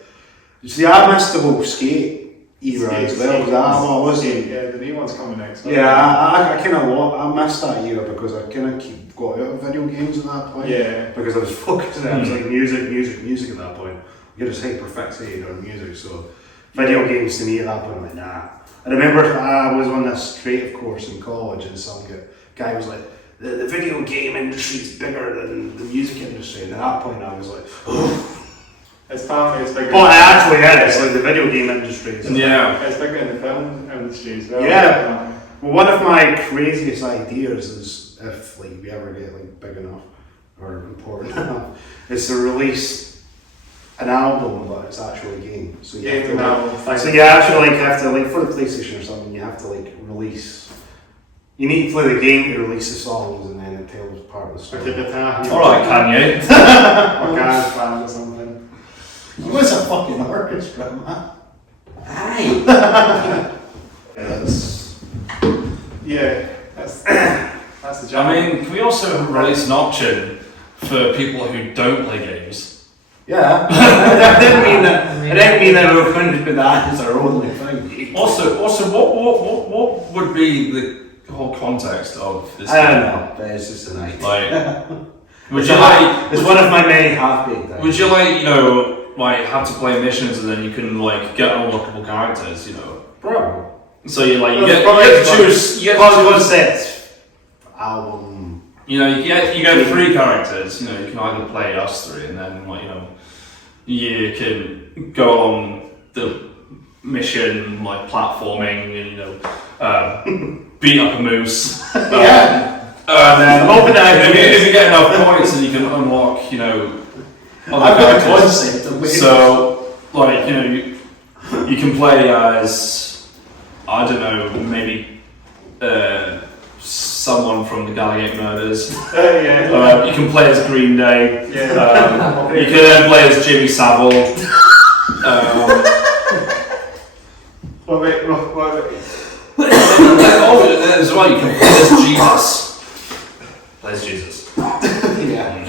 you see, I missed the whole skate era as well, because the new one's coming next. Yeah, I missed that era because I kind of got out of video games at that point. Yeah. Because I was focusing on like music at that point. You just hyper fixated on music, so video games to me at that point, I'm like, nah. I remember I was on this creative course in college, and some guy was like, the video game industry is bigger than the music industry, and at that point I was like, oh. It's bigger. But actually, it's like the video game industry. Yeah. It's bigger in the film industry as well. Yeah. Well, one of my craziest ideas is, if like we ever get like big enough or important enough, is to release an album, but it's actually a game. So you have Game to, now. so you actually have to for the PlayStation or something. You have to release. You need to play the game to release the songs, and then it tells part of the story. Like a guitar. Alright, Kanye. Or GarageBand or something. What's a fucking orchestra, man? Aye. That's Yeah, that's the job. I mean, can we also release an option for people who don't play games? yeah. I didn't mean that. I didn't mean that we're going to do that as our only thing. Also, what would be the whole context of this I don't game? know, but it's just an idea. Like, would you like? It's one of my many half-baked ideas. Would you like, have to play missions and then you can get unlockable characters, Probably. So you Well, get probably to choose. You get to choose. Concept album. You get 3 characters. You can either play us 3 and then you can go on the mission platforming and beat up a moose. Yeah. And then I'm open to if you get enough points, then you can unlock other I've got a characters. concept. So you can play as I don't know, maybe someone from the Gallagate Murders. Yeah. You can play as Green Day. Yeah. You can then play as Jimmy Savile. Wait. As well, you can play as Jesus. Play as Jesus. Yeah.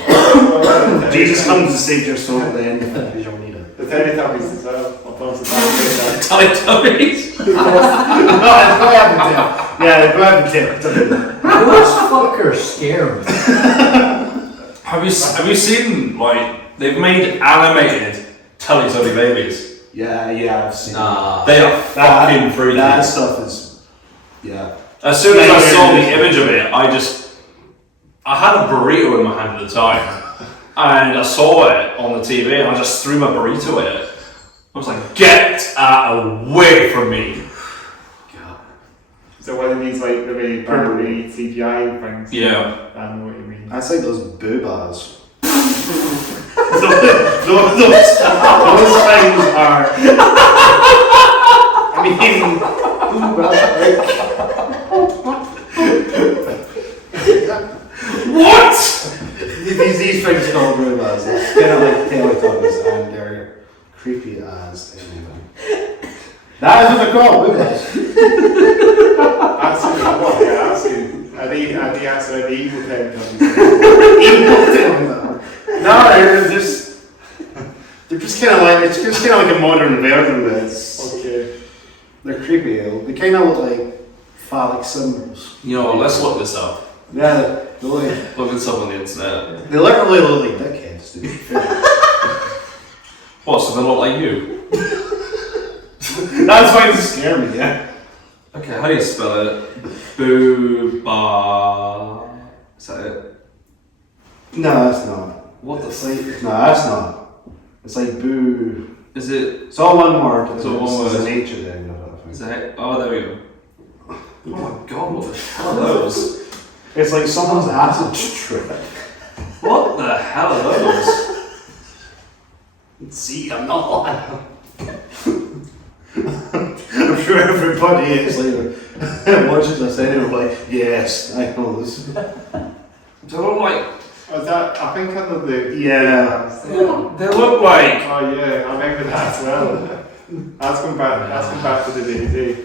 Jesus comes to save your soul at the end because you'll need it. The Teletubbies as well. I'll post it down. Teletubbies. No, go ahead and tip. Yeah, go ahead and tip. Those fuckers scare me. Have you seen they've made animated Teletubby babies? Yeah, I've seen Nah. They are fucking freaky. That stuff is, yeah. As soon as I saw the image of it, I had a burrito in my hand at the time, and I saw it on the TV, and I just threw my burrito at it. I was like, "Get away from me!" So one of these really permanently CGI things. Yeah. I know what you mean. That's like those boobas. those things are. I mean, What? these things called boobas. It's kind of like Teletubbies, and they're creepy as anything. That is what they're called, boobas. Absolutely. Are they actually the evil Teletubbies? No, they're just kind of like, it's just kind of like a modern version of it. Okay. They're creepy. They kind of look like phallic symbols. Let's look this up. Yeah, they Look this up on the internet. literally look like dickheads, to be fair. What? So they look like you? That's why they scare me, yeah. Okay, how do you spell it? Booba. Is that it? No, that's not. What the It's like, no, that's not. It's like boo. is it? It's all one word. It's all one There's word. an H at the end of it, I think. Is that? Oh, there we go. Oh my god, what the hell are those? It's like someone's acid trip. What the hell are those? See, I'm not lying. I'm sure everybody is like watches this anyway, like, yes, I know this. They look like. Was that? I think under the. Yeah. They look like. Oh yeah, I remember that as well. That's come back to the day.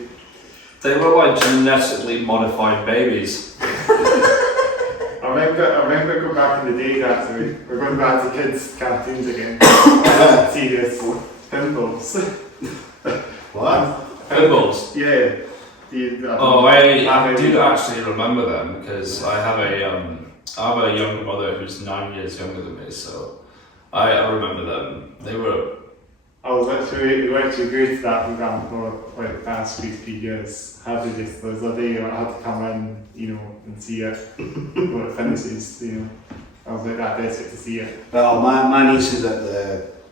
They look like genetically modified babies. I remember going back in the day actually. We're going back to kids' cartoons again. Serious pimples. What? Pimples. Yeah. I do actually remember them because I have a younger brother who's 9 years younger than me, so I remember them. They were. I was actually, we were actually going to that program for like the past 3 years. How did this? There's a day I had to come in, and see it when it finishes. I was like that desperate to see it. Well, my niece is at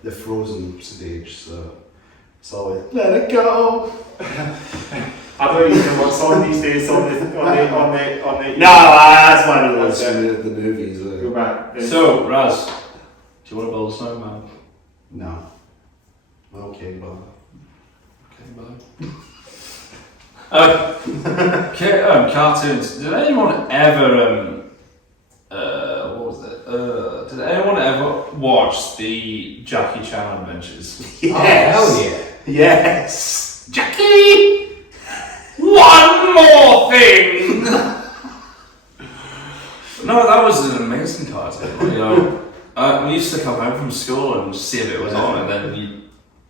the Frozen stage, so it's always let it go. I don't even know what song these days on the. No, that's one of those the movies. Go back. So, Raz, do you want to build a snowman? No. Okay, well. Cartoons. Did anyone ever what was it? Did anyone ever watch the Jackie Chan adventures? Yes. Oh, hell yeah. Yes. Jackie! One more thing! No, that was an amazing cartoon. You know, we used to come home from school and see if it was on, and then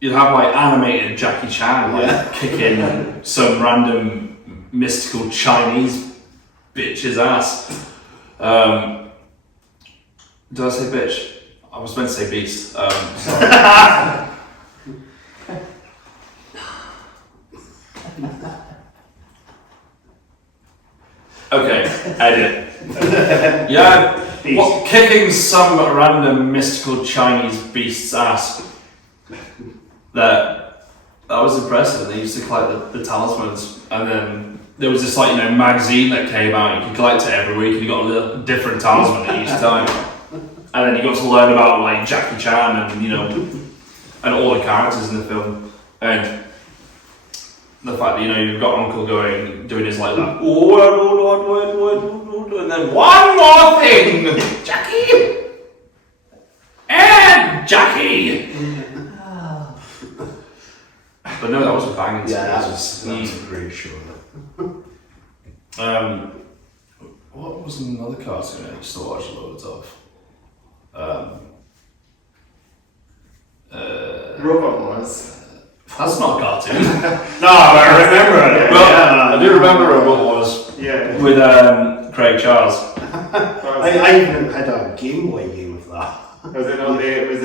you'd have like animated Jackie Chan like kicking some random mystical Chinese bitch's ass. Did I say bitch? I was meant to say beast. Sorry. Okay, edit. Yeah, what, kicking some random mystical Chinese beast's ass. That was impressive. They used to collect the talismans, and then there was this like magazine that came out. You could collect it every week, and you got a little different talisman each time. And then you got to learn about like Jackie Chan and all the characters in the film, and the fact that you've got Uncle doing his like that, and then one more thing, Jackie, and Jackie. But no, that was a banging. Yeah, that was a great show. What was another cartoon I used to watch loads of? Robot Wars. That's not a cartoon. No, I remember it. Well, I do remember Robot Wars. Yeah. With Craig Charles. I even had a Game Boy game with that. Was it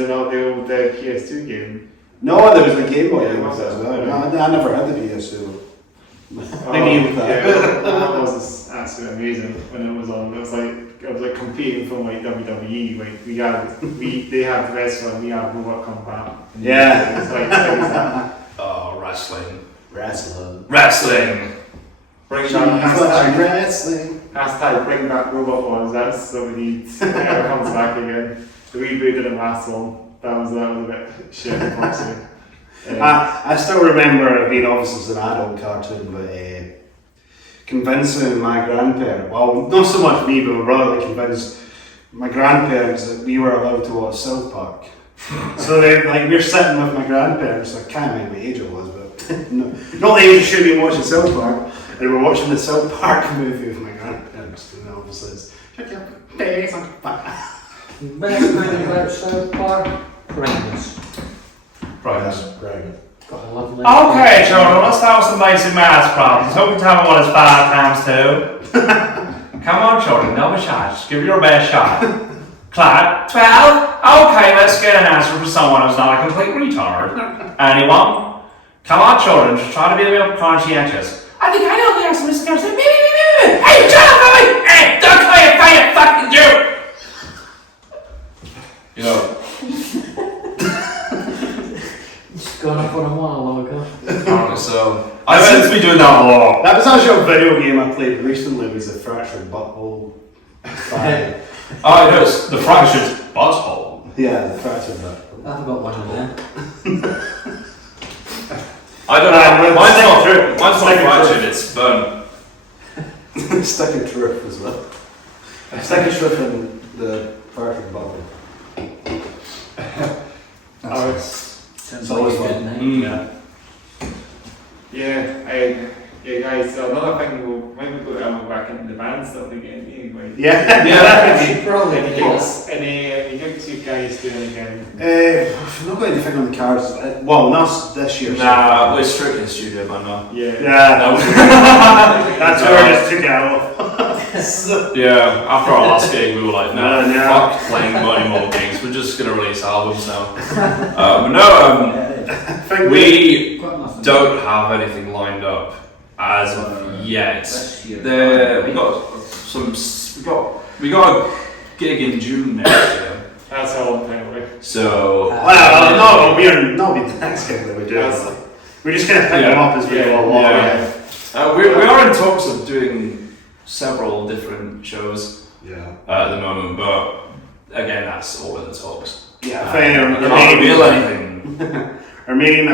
not the old PS2 game? No, there was a Game Boy game with that as well. No, I never had the PS2. Maybe with that. Yeah, that was absolutely amazing when it was on. It was like competing from like WWE. Like they have wrestling, we have robot combat. Yeah. It's like that. Oh, wrestling. Wrestling. Bring back wrestling. hashtag bring back Robot Wars. That's what we need. It ever comes back again. The reboot didn't last long. That was a bit shit, unfortunately. I still remember it being obviously as an adult cartoon, but convincing my grandparents, well, not so much me, but my brother, that convinced my grandparents that we were allowed to watch South Park. So we're sitting with my grandparents, I can't remember what age it was, but not the age you should be watching South Park, and we're watching the South Park movie with my grandparents, and obviously it's Best thing about South Park? Brightness. Right. Got a lovely. Okay, children, let's start with some basic maths problems. Hope you tell me what is 5 times 2. Come on, children, don't be shy. Just give it your best shot. Clyde, 12? Okay, let's get an answer from someone who's not a complete retard. Anyone? Come on, children, just try to be a bit conscientious. I think I know the answer, Mr. Garrison. Hey, shut up, Billy! Hey, don't call you fucking Jew! Just gone up on a monologue, huh? Apparently so. I seem to be doing that a lot. That was actually a video game I played recently, was the Fractured Butthole 5. Oh, no, it's the fractured butthole. Yeah, the Fractured Butthole. I've got one of them. I don't know. Mine's not fractured, it's burnt. Stick of truth as well. Stick of truth in the Fractured Butthole. Sounds always like a fun. good night. Yeah. Yeah, guys. So another thing, when we go back into the band stuff again, anyway. Yeah. Should probably Any do gigs? Any gigs you guys doing again? I've not got anything on the cards. Well, not this year. Nah, we're strictly in studio by now. Yeah. Yeah. That's where I just took it out. Yeah, after our last gig, we were like, nah, No. fuck playing any more gigs. We're just gonna release albums now. But no, we Got nothing. don't have anything lined up as of yet. This year. We got a gig in June next year. That's a long time away. So Well, no, we're not the next game that we do. We're just gonna pick them up as we go along. we are in talks of doing several different shows Yeah. at the moment, but again, that's all in the talks. Yeah, I think our Not main, reveal anything. our main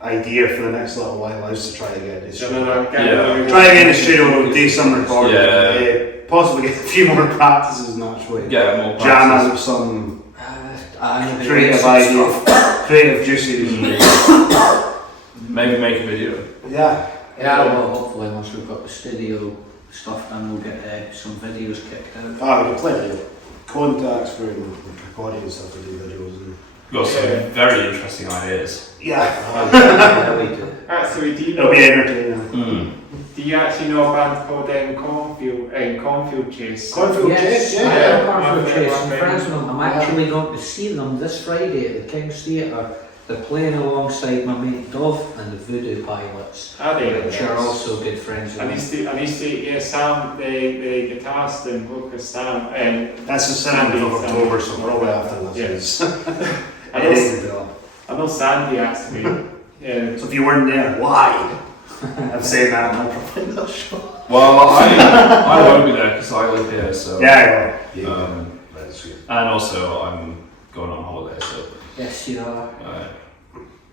idea for the next little while is to try to get this. Try to get in the studio, do some recording. Possibly get a few more practices and actually Get more jam practice. out some creative creative juices. Maybe make a video. Yeah. Yeah, well, hopefully once we've got the studio stuff done, we'll get some videos kicked out. Ah, we've got plenty of contacts for recording and stuff to do videos. And Got some very interesting ideas. yeah, Yeah, we do. Actually, it'll be entertaining. do you actually know a band called Cornfield Chase? Cornfield Chase, Yeah, yeah. Cornfield Chase. I'm friends with them. I'm actually going to see them this Friday at the King's Theatre. They're playing alongside my mate Dove and the Voodoo Pilots, Are they? which are also good friends I of used to, yeah, Sam, the guitarist and vocalist Sam, That's the 7th of October, so probably after this. I know Sandy asked me. Yeah. So if you weren't there, why? I'm saying that and I'm probably not sure. Well, I won't be there because I live here, so. Yeah. That's good. And also, I'm going on holiday, so. Yes, you are.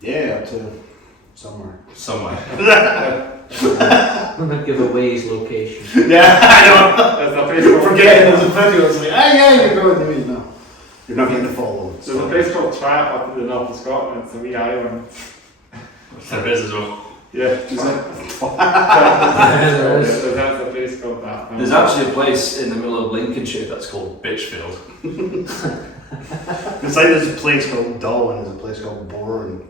Yeah, up to somewhere. Somewhere. I'm going to give away his location. Yeah, I know. There's a place called Forgetting there's a video, it's like, yeah, you're going to me. No. You're not getting the follow. There's a place called Triumph up in the north of Scotland. It's a wee island. There is as well. Yeah. Is it? There's a place called that. There's actually a place in the middle of Lincolnshire that's called Bitchfield. It's like there's a place called Dull and there's a place called Bourne.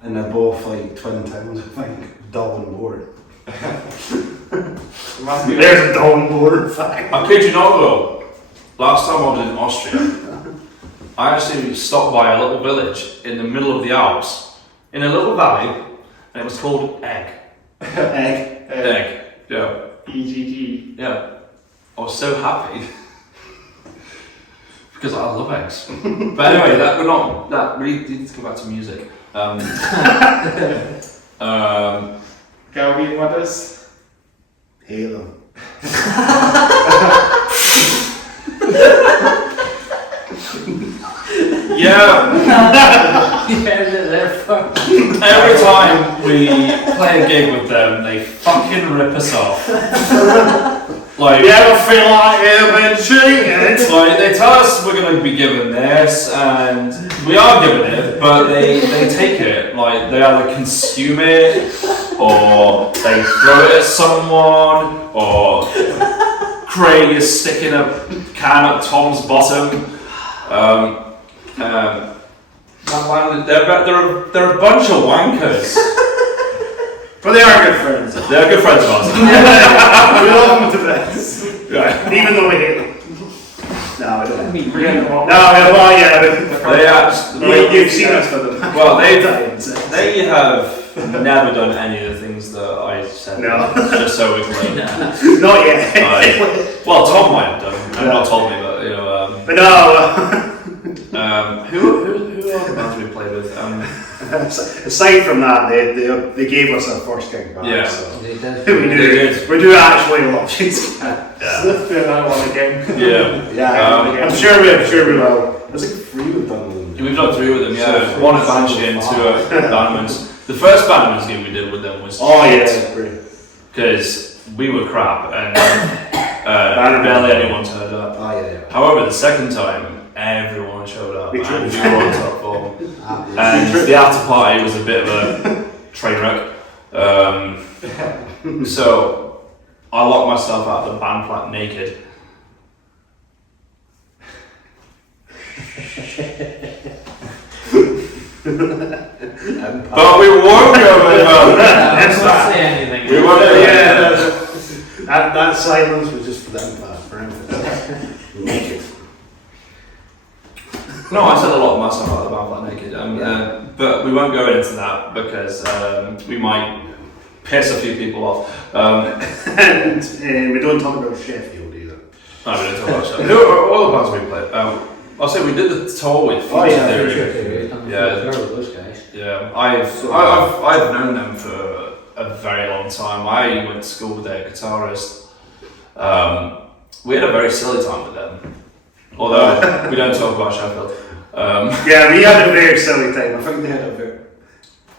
And they're both like twin towns, I think. Dull and Bourne. There's a Dull and Bourne fact. I kid you not though, last time I was in Austria, I actually stopped by a little village in the middle of the Alps, in a little valley, and it was called Egg. Egg. Yeah. EGG. Yeah. I was so happy. Because I love eggs. But anyway, we need to go back to music. Galway Mothers. Halo. Yeah. Yeah, Every time we play a gig with them, they fucking rip us off. Like, You ever feel like you've been cheated? like they tell us we're going to be given this, and we are given it, but they take it. Like they either consume it, or they throw it at someone, or Craig is sticking a can up Tom's bottom. They're a bunch of wankers. But they are good friends. They're good friends of ours. We love them to death. Right. Even though we hate them. No, we don't. No, Well, yeah. They actually, You've seen us for them. well, they have never done any of the things that I said. No. Just so we can. Not yet. Well, Tom might have done. Not told me, but you know. But no. Who are the bands we played with? Aside from that, they gave us our first gig back. Yeah. So. They did. We do actually love these guys. let's do that one again. Yeah. Yeah. I'm sure we will. There's like 3 we've done with them. We've done 3 with them. Yeah. So One at Banshee and 2 at Diamonds. The first Diamonds gig we did with them was Great. because we were crap and barely anyone turned up. Oh yeah. However, the second time, everyone showed up We and tried. we were on top form. And the after party was a bit of a train wreck. So I locked myself out of the band flat naked. But we won't go with I won't say anything. We won't. That silence was just for them. For him. Naked. No, I said a lot of myself out of the band flat naked. But we won't go into that because we might piss a few people off. And we don't talk about Sheffield either. No, we don't talk about Sheffield. Who are all the bands we played? I'll say we did the tour with Future Theory. Yeah, those guys. Yeah, I've known them for a very long time. I went to school with their guitarist. We had a very silly time with them. Although we don't talk about Sheffield. Yeah, we had a very silly time. I think they had a very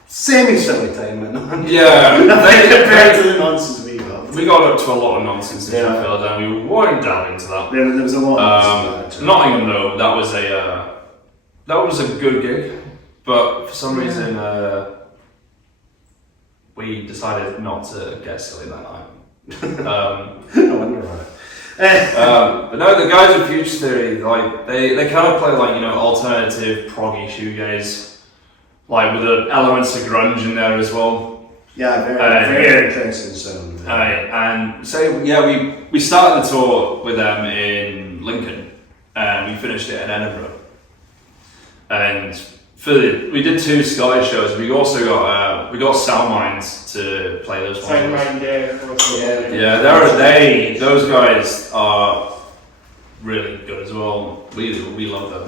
semi-silly time, but Yeah, compared to the nonsense we got. we got up to a lot of nonsense in Yeah. Sheffield, and we won't delve into that. There was a lot of nonsense. Not even though that was a good gig, but for some reason we decided not to get silly that night. I wonder why. But no, the guys with Future Theory, like they kind of play like alternative proggy shoegaze, like with the elements of grunge in there as well. Yeah, very interesting sound. And so yeah, we started the tour with them in Lincoln, and we finished it in Edinburgh. And we did 2 Scottish shows. We also got Soundminds to play those ones. Soundmind, Those guys are really good as well. We love them.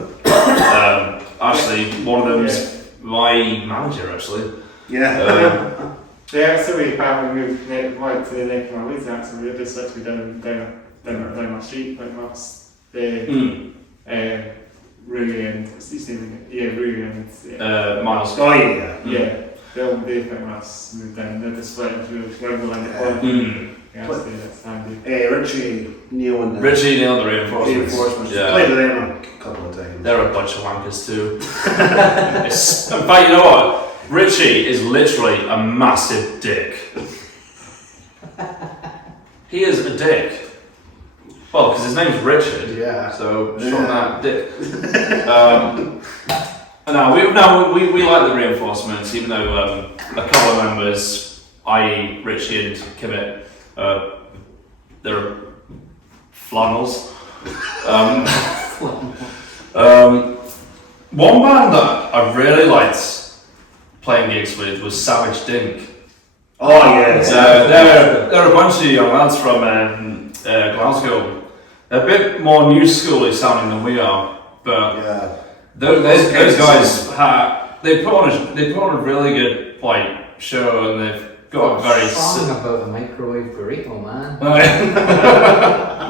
Actually, one of them's my manager. Actually, Yeah. Yeah, so we found we moved right to the neck of my woods actually. We're just literally down my street, like Ross. Rui and what's his name? Yeah, Rui and Miles. Oh yeah. Yeah. They'll be from us moved down. They're just split into wherever land it was. Yeah, that's handy. Richie Neil and Richie nailed the reinforcements. Yeah. Played with them a couple of times. They're a bunch of wankers too. In fact, you know what? Richie is literally a massive dick. He is a dick. Well, because his name's Richard. Yeah. So from that dick. We like the reinforcements, even though a couple of members, i.e. Richie and Kimmit, they're flannels. One band that I really liked playing gigs with was Savage Dink. Oh yeah. They're a bunch of young lads from Glasgow. They're a bit more new schooly sounding than we are, but yeah. those guys they put on a really good show, and they've got a very song about a microwave burrito, man. Oh,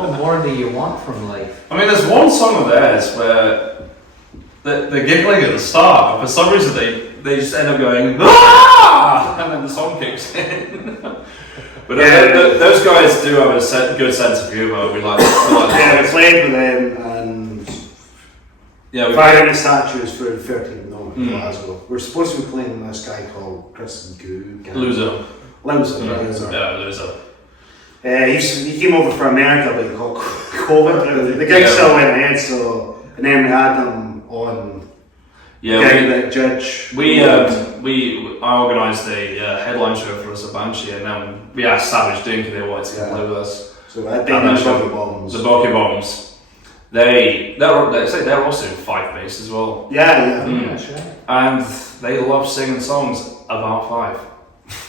What more do you want from life? I mean, there's one song of theirs where they're giggling at the start, and for some reason they just end up going "Ah!" and then the song kicks in. But those guys do have a good sense of humour. We like we played with them and fired the statues for 13th in Glasgow. We're supposed to be playing with this guy called Chris Goo. Loser. Loser. He came over from America, but he got COVID. The gig still went ahead, and then we had them on. Yeah, Judge. I organised a headline show for us at Banshee, and then we asked Savage Dink if they wanted to play with us. So I think the Bombs. The Bucky Bombs. They're also 5 bass as well. Yeah. And they love singing songs about 5.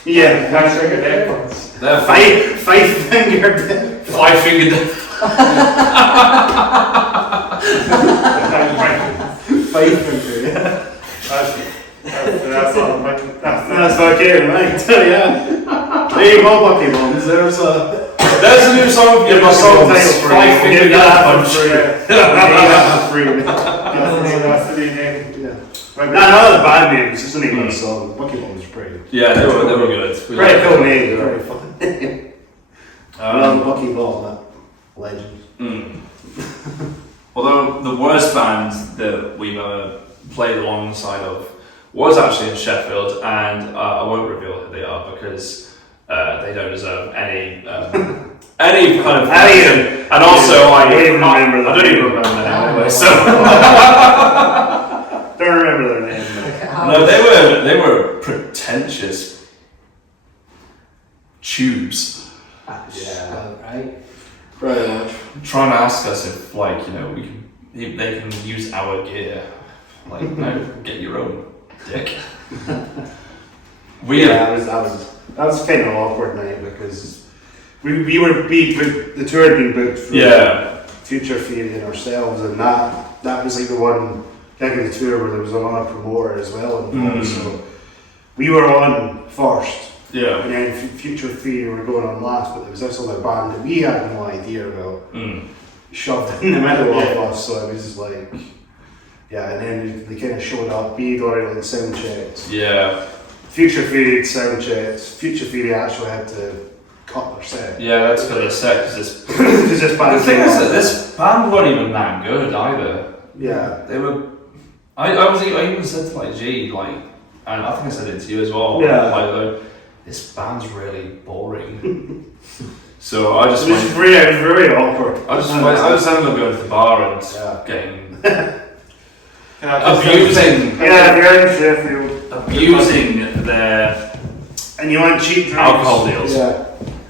Yeah, That's a good headphones. They're 5-fingered. 5-fingered. 5-fingered. Yeah. That's okay, right? Yeah. There you go, Bucky Bombs. There's a new song. Give us song title for 5-fingered punch. That's the new name. None of the bad names, isn't even a song. Bucky Bombs is pretty good. Yeah, they were good. Very cool name, very fun. I love Bucky Bomb, that legend. Although the worst band that we've ever played alongside of was actually in Sheffield, and I won't reveal who they are because they don't deserve any kind of attention. And also, I don't even remember their name anyway. So don't remember their name. No, they were pretentious tubes. Yeah, right. Pretty much. Trying to ask us if, they can use our gear. No, get your own, dick. That was kind of an awkward night because we were the tour had been booked for Future Theory and ourselves, and that was the one gig of the tour where there was another promoter as well involved. So we were on first. Yeah. And then Future Theory were going on last, but there was this other band that we had no idea about. shoved in the middle of us, so it was just like, yeah, and then they kind of showed up, we'd already like sound checks. Yeah. Future Fury had sound checks, Future Fury actually had to cut their set. Yeah, that's for the set, because this... Because this band The thing is that this band weren't even that good either. Yeah. They were... I even said to like G, like, and I think I said it to you as well, Yeah. like, this band's really boring. So I just It was very awkward. I just ended up going to the bar and Yeah. getting Can I just abusing Yeah, you're in Sheffield. abusing their And you want cheap drinks. alcohol deals. Yeah.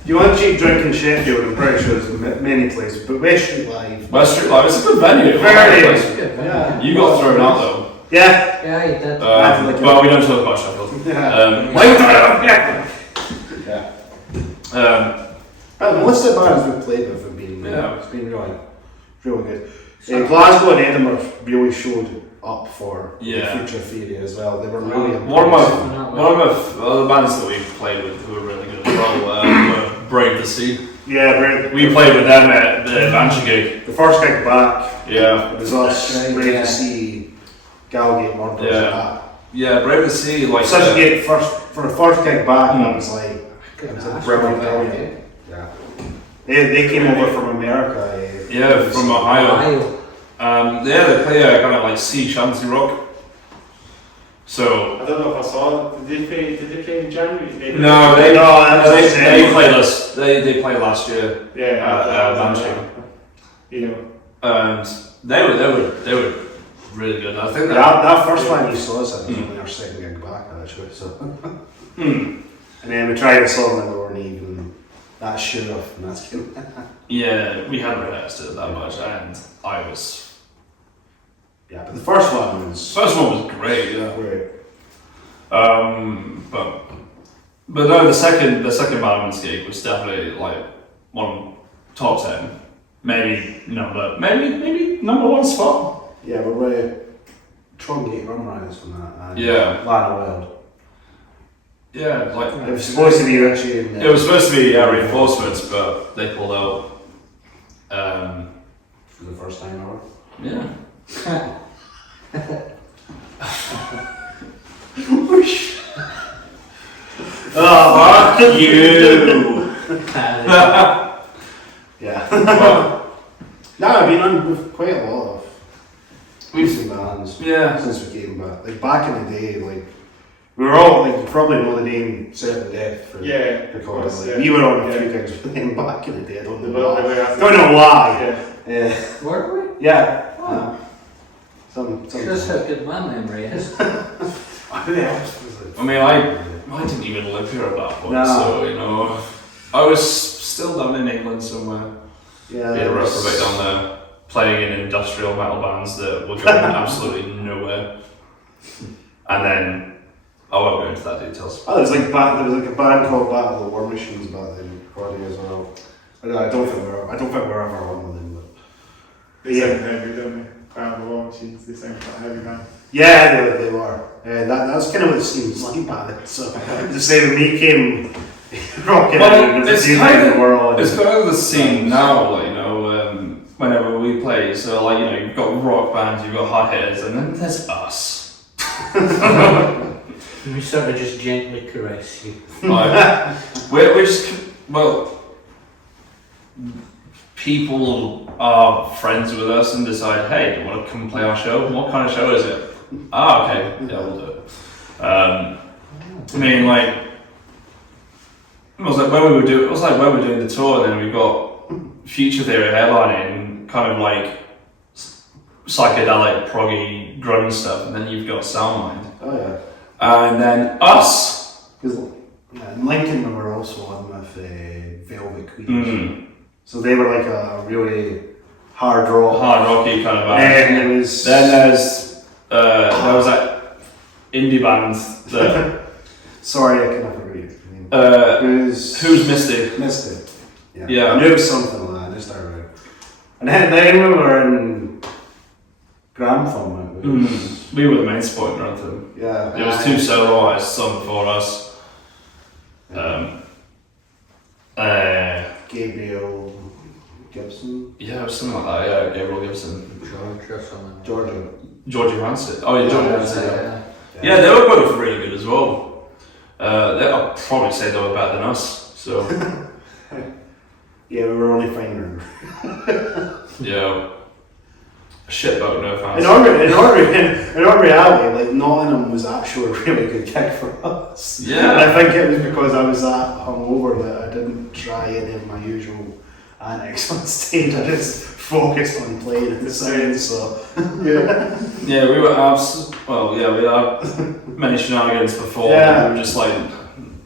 You want cheap drink in Sheffield, I'm pretty sure there's many places, but West Street Live. West Street Live, it's a good venue. Very. Yeah. You got thrown out though. Yeah. Yeah, you did. Well, we don't talk about Sheffield. Yeah. Yeah. Most of the bands we've played with have been, Yeah. it's been really good. Glasgow and Edinburgh really showed up for Yeah. the Future Theory as well. They were really One of impressive. my other bands that we played with who were really good as well were Brave the Sea. Yeah, great. We played with them at the Banshee gig. The first gig back, Yeah. it was us, That's right, Brave yeah. to See, Gallgate Murders, Yeah. Yeah, Brave the Sea, like Such a good for the first gig back, I was like, Couldn't It's a ask brilliant for album. better, yeah. They came over from America. Yeah, from Ohio. Ohio. Yeah, they play a kind of like sea shanty rock. So I don't know if I saw it. Did they play in January? no, they played us. They played last year. Yeah, Banshee. You know. And they were really good. I think That first one you saw us at was only our second gig back actually. So. And then we tried a song and we weren't even that sure of, and that's good. Yeah, we hadn't rehearsed it that much, and I was. Yeah, but the first one was First one was great, yeah. great. But no, the second Balance gig was definitely like one top 10, maybe number one spot. Yeah, we're trying to get run riders from that. And Yeah. Lana Wild. Yeah, like It was supposed to be Richie and it was supposed to be reinforcements, but they pulled out. for the first time ever. Yeah. Oh, Fuck you! yeah. Well, No, I've been on with quite a lot of we've recent bands yeah. since we came back. Like back in the day, like we were all like you probably know the name Certain Death for Yeah. recording. course, Like, yeah. we were on a Yeah. few gigs with them back in the day. I don't know Well, why. yeah. Don't know why. Yeah. Were we? Yeah. Oh. Some. Shows how good my memory is. I mean, I didn't even live here at that point, No. so you know, I was still down in England somewhere. Yeah. Yeah, right down there, playing in industrial metal bands that were going absolutely nowhere. And then I won't go into that details. Oh, there was like a band called Battle of the War Machines back then recording as well. I don't think we're ever on with them, but They sound heavy, don't they? Band of War Machines, they sound quite heavy now. yeah, they were. That's kind of what it seems like back then. So to say when we came rocking Well, out and it's the kind of- world. It's kind of the scene now, like, you know, whenever we play. So, like, you know, you've got rock bands, you've got hot hitters, and then there's us. We sort of just gently caress you. Like, we're just, well, people are friends with us and decide, hey, do you want to come play our show? What kind of show is it? Ah, okay, yeah, we'll do it. I mean, like, it was like when we were doing the tour, and then we got Future Theory headlining, kind of like psychedelic, proggy, grunge stuff, and then you've got Soundmind, Oh yeah. and then us. Because in Lincoln we were also on with Velvet Queens. Mm. So they were like a really hard rock. Hard rocky kind of band. And it was. Then there was that indie band that Sorry, I cannot read it. Who's Misty? Missed it. Yeah. Yeah. I knew it was something like that. I just started it. And then we were in Gramphone. We were the main support in Anthem. Yeah. There was two solo artists on before us. Gabriel, Gibson, Yeah, it was something like that. Yeah, Gabriel Gibson, George or something. Georgia. Georgie Rancid. Oh yeah, Georgie Rancid. Yeah. Yeah, they were both really good as well. I'll probably say they were better than us. So Yeah, we were only finding. yeah, shitboat, no offense. In our reality, like Nottingham was actually a really good gig for us. Yeah. And I think it was because I was that hungover that I didn't try any of my usual antics on stage. I just focused on playing at the sound. So yeah. Yeah, we were we had many shenanigans before. Yeah. We were just like,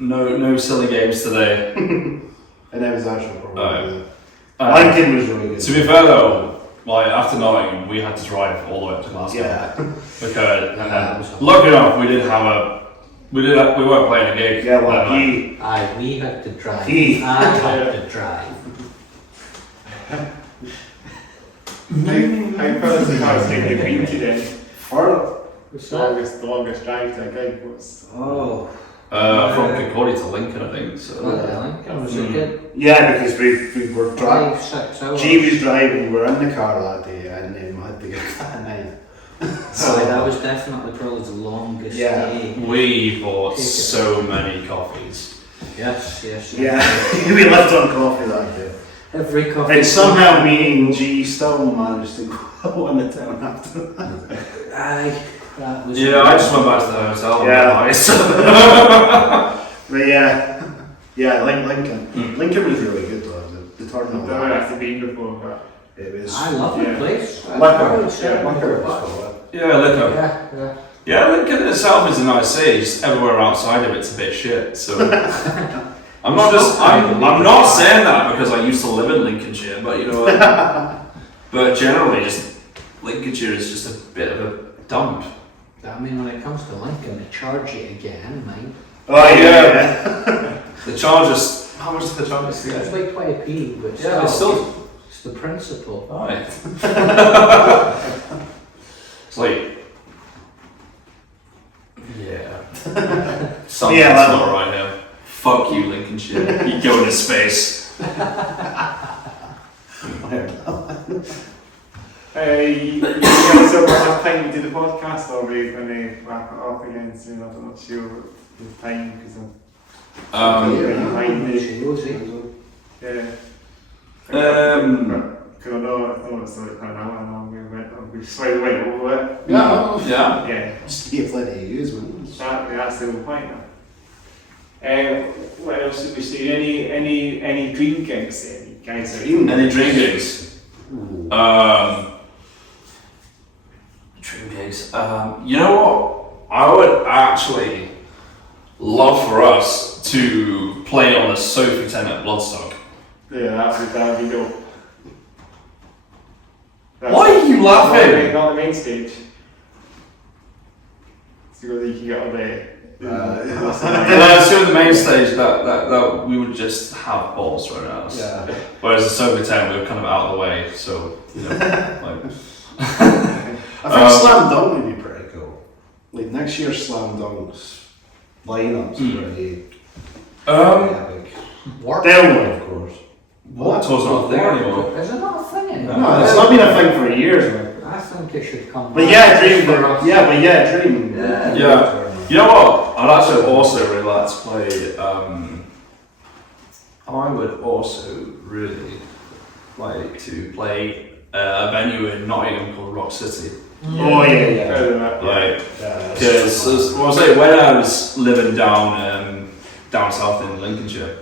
no silly games today. And it was actually probably Lincoln was really good. To be fair though, like after Nottingham, we had to drive all the way up to Glasgow. Yeah. Because lucky enough, we weren't playing a gig. Yeah, well, that night. We had to drive. He. I had to drive. I personally can't think of been to then. Or The longest drive to a gig was. oh. From Kirkcaldy to Lincoln, I think. So. Lincoln was a good Yeah, because we were driving. 5-6 hours. G was driving, we were in the car that day, and then we had to get that night. So that was definitely probably the longest Yeah. day. We bought so many coffees. Yes. Yeah, we left on coffee that day. Every coffee. And somehow me and G still managed to go on the town after that. Aye, that was. Yeah, I just went back to the hotel. Yeah. Nice. But yeah, Lincoln. Lincoln was really good though. The I've tournament. never actually been before, but It was. I love the Yeah. place. Liquor. Liquor was Yeah, Lincoln. Yeah. Yeah, Lincoln itself is a nice city. Just everywhere outside of it's a bit shit. So I'm not saying that because I used to live in Lincolnshire, but you know, but generally, just Lincolnshire is just a bit of a dump. I mean, when it comes to Lincoln, they charge you again, mate. Oh yeah. The charges. How much do the charges It's get? like 20p, but Yeah, it's still. it's the principle. Right. It's like. Yeah. Something's Yeah, like- not right here. Fuck you, Lincolnshire. You go into space. you still got enough time to do the podcast, or are we going to wrap it up again soon? I'm not sure the time because behind the yeah. Because I know it's like an hour long. We slightly went over it. Yeah. Yeah. Just to get plenty of use, man. That's the whole point. What else did we see? Any dream gigs then, you guys? Any dream gigs? Ooh. Dream gigs. You know what? I would actually love for us to play on the Sophie tent at Bloodstock. Yeah, that'd be dope. Why are you laughing? Not the main stage. So you can get on there. So the main stage that we would just have balls thrown at us. Yeah. Whereas the Sophie tent we were kind of out of the way, so you know, like. I think Slam Dunk would be pretty cool. Like next year's Slam Dunk's lineup's pretty epic. Downward, of course. What? It's not a thing anymore. Is it not a thing anymore? No, it's not been a thing for years, man. I think it should come But back yeah, Dream. for us. Dream. Yeah. You know what? I'd actually also really like to play. I would also really like to play a venue in Nottingham called Rock City. Oh yeah. Further than that. Like, Yeah. because when I was living down south in Lincolnshire,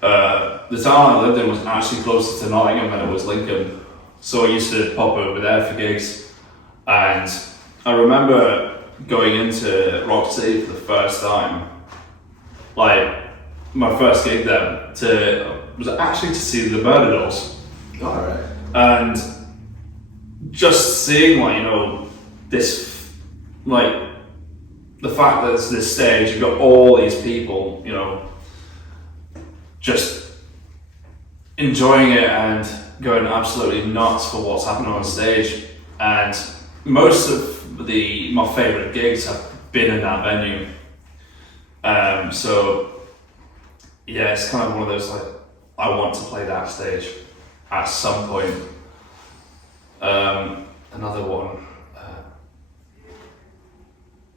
the town I lived in was actually closer to Nottingham than it was Lincoln. So I used to pop over there for gigs, and I remember going into Rock City for the first time. Like my first gig there was actually to see the Murder Dolls. Alright. And just seeing this, like the fact that there's this stage, you've got all these people, just enjoying it and going absolutely nuts for what's happening on stage. And most of my favourite gigs have been in that venue. So yeah, it's kind of one of those like, I want to play that stage. at some point. Another one.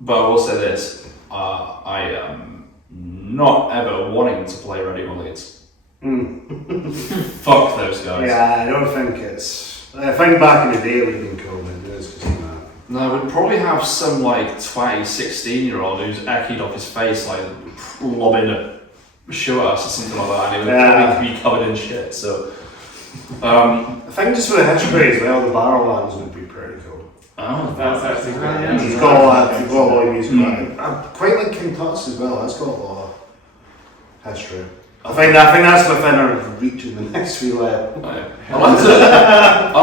But I will say this, I am not ever wanting to play Ready Leads. Fuck those guys. Yeah, I don't think it's. I think back in the day it would have been cool, but it's just not. No, we'd probably have some like 16-year-old who's eckied off his face, like lobbing a shoe at us or something like that, and it would probably be covered in shit. So, I think just for the history as well, the barrel lands would be pretty cool. oh, That's actually great. Yeah. He's got a lot of music. I quite like King Tut's as well. That's got a lot of history. I think that's within our reach in the next few I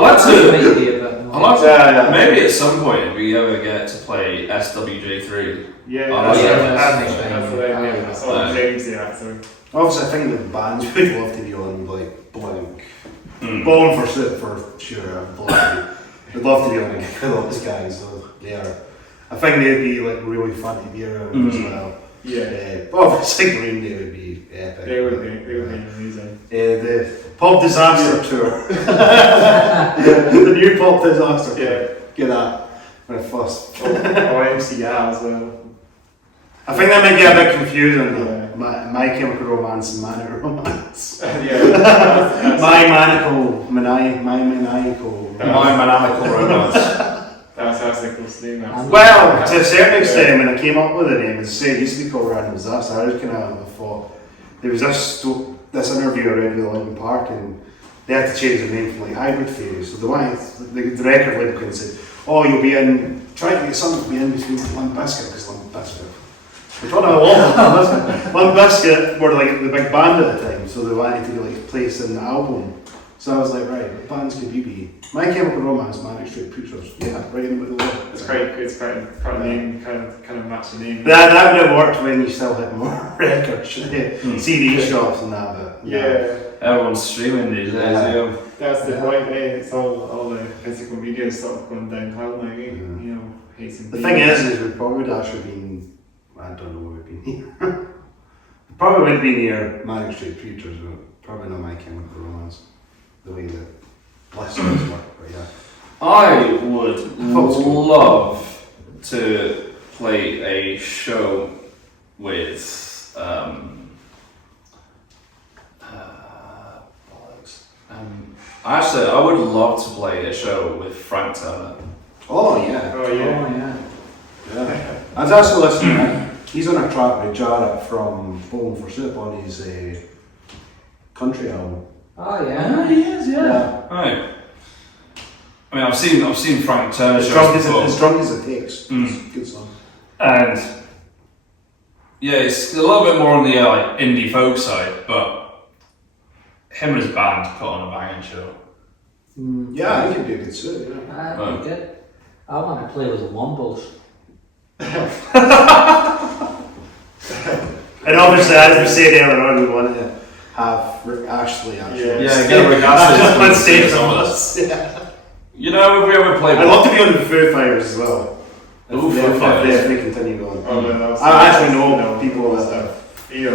like to, maybe at some point we ever get to play SWJ3. Yeah, Oh, that's all James the actor. Obviously, I think the bands would love to be on like Blink. Bone for sure. I'd love to be on a gig with all these guys. So yeah, I think they'd be like really fun to be around as well. Yeah. But obviously Green Day would be epic. They would be amazing. The Pop Disaster Tour. The new Pop Disaster Tour. Yeah. Get that when it first. Or MCR as well. I think that might get a bit confusing though. Yeah. My Chemical Romance and Manic Romance. Yeah. My maniacal Romance. That's the close name. Well, to a certain extent, when I came up with the name, as I said, it used to be called Random Disaster. I was kind of thought there was this interview I read with Linkin Park, and they had to change the name from like Hybrid Theory. So the record label kind of said, "Oh, you'll be in trying to get something to be in between Limp Bizkit because Limp Bizkit." We're talking about Limp Bizkit were like the big band at the time, so they wanted to be like placed in the album. So I was like, right, what bands could you be? My Chemical Romance, Manic Street Preachers. Yeah, right in the middle of it. It's quite a name, kind of match the name. That would have worked when you still had more records, CD shops and that, but Yeah. Everyone's streaming these days. Yeah. That's the point, eh? It's all the physical media is sort of going downhill now, eh? You know, hating the thing is we probably would actually been, I don't know what we'd be near. Probably would be near Manic Street Preachers, but probably not My Chemical Romance. The way that listeners work, but yeah. I would love to play a show with actually, I would love to play a show with Frank Turner. Oh yeah. Oh yeah. Yeah. I was actually listening. He's on a track with Jarrett from Bone for Soup on his country album. Oh yeah. He is, yeah. Right. I mean, I've seen Frank Turner As shows before. drunk as it takes. It's a good song. And yeah, it's a little bit more on the like indie folk side, but him and his band put on a banging show. Yeah, he could be a good suit, yeah. That'd be good. I want to play with the Wombles. And obviously, as we said earlier on, we wanted to have Rick Ashley actually. Yeah, get Rick Astley on stage some with of us. Yeah. You know, if we ever play, I'd love to be on the Foo Fighters as well. Ooh, If Foo Fighters. they continue going. Oh, no, that's I actually know people that. Yeah.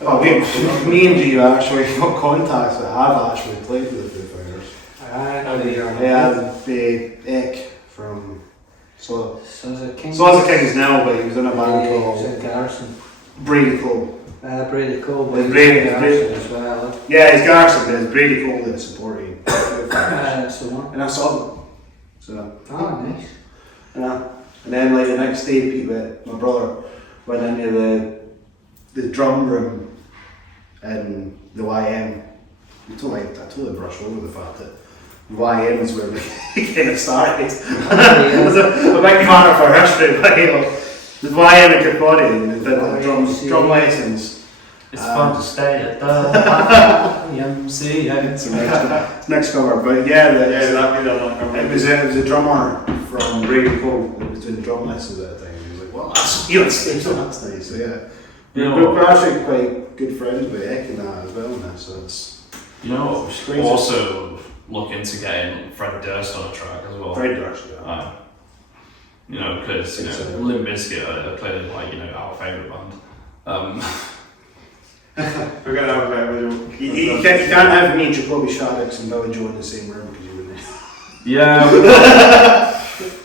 Oh, me and you actually got contacts that have actually played with the Foo Fighters. I know they are. Yeah, the Eck from Sons of Kings. Sons of Kings now, but he was in a band He was called in Garrison. Brady Cole. Brady Cole. With was Brady- in Garrison as well. Yeah, he's Garrison, but it's Brady Cole that's supporting. That's the one. And I saw them. So, Oh, nice. yeah. And then like the next day, my brother went into the drum room in the YM. I totally brushed over the fact that YM is where we kind of started. It was a big part of our history, but you know, the YM in Kirkcaldy and did the drum lessons. it's fun to stay at the YMCA. So next cover, but yeah, That'd be the long cover. it was a drummer from Brady Cole that was doing drum lessons at the time. He was like, well, that's you on stage, so that's nice. So yeah, You know, we're actually quite good friends with Eck and that as well now, so it's you know, crazy. also look into getting Fred Durst on a track as well. very dark. Yeah. You know, because you It's, know, Limp Bizkit are clearly like our favourite band. We're gonna have a bit of a joke. You can't have me, Jacoby Shaddix and Billy Joe in the same room because you wouldn't. Yeah,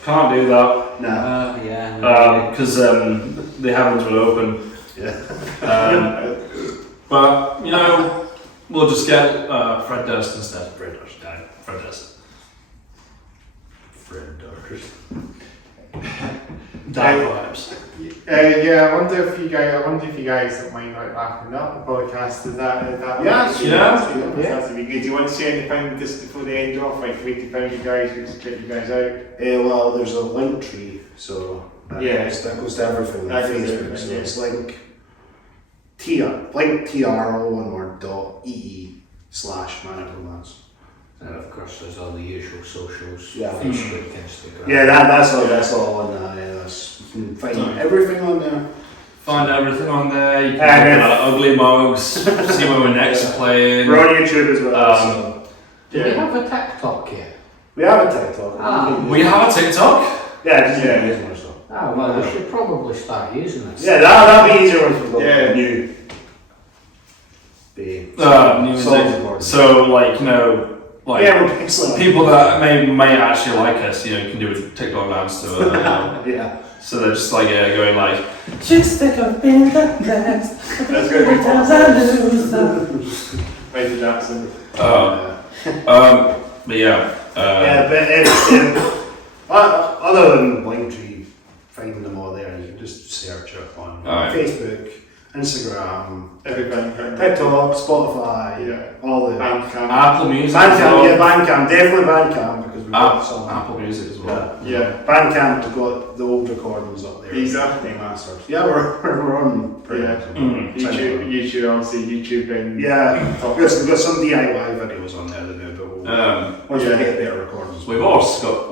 can't do that. Nah. Yeah. Because the heavens will open. Yeah. But, you know, we'll just get Fred Durst instead. Fred Durst. Dark vibes. Yeah, I wonder if you guys don't mind like wrapping up the podcast. Is that Yeah. That'd be good. Do you want to say anything just before the end off? Like where to find you guys, where to check you guys out? Well, there's a link tree, so that goes to everything on That goes to Facebook. everything, So yeah. it's link tro1word.ee/Manic. And of course, there's all the usual socials, Yeah. Facebook, Instagram. Yeah, that's all on that. Yeah, you can find everything on there. Find everything on there. You can And look at our ugly mugs, see when we're next playing. We're on YouTube as well. So. Do we have a TikTok yet? We have a TikTok. We have a TikTok? Yeah, use more stuff. Ah, well, we should probably start using it. Yeah, that'd be easier once we've got Yeah. new. New music. So, like, you know, like Yeah, we're excellent. people that may actually like us, you know, can do a TikTok dance to it. You know. Yeah. So they're just like going like, Just think of being the best. That's going to be Sometimes fun. I lose them. Michael Jackson. but yeah. Yeah, but other than Linktree, finding them all there, you can just search it on Alright. Facebook, Instagram, Everything. TikTok, Spotify, Yeah. all the Bandcamp. Apple Music. Bandcamp, as well. yeah, Bandcamp, definitely Bandcamp because we've got some. Apple Music as well. Yeah. Bandcamp, we've got the old recordings up there. Exactly. Masters. Yeah, we're on pretty Yeah. much. YouTube, obviously YouTube and Yeah, we've got some DIY videos on there that do, but once we Yeah. get better recordings. We've also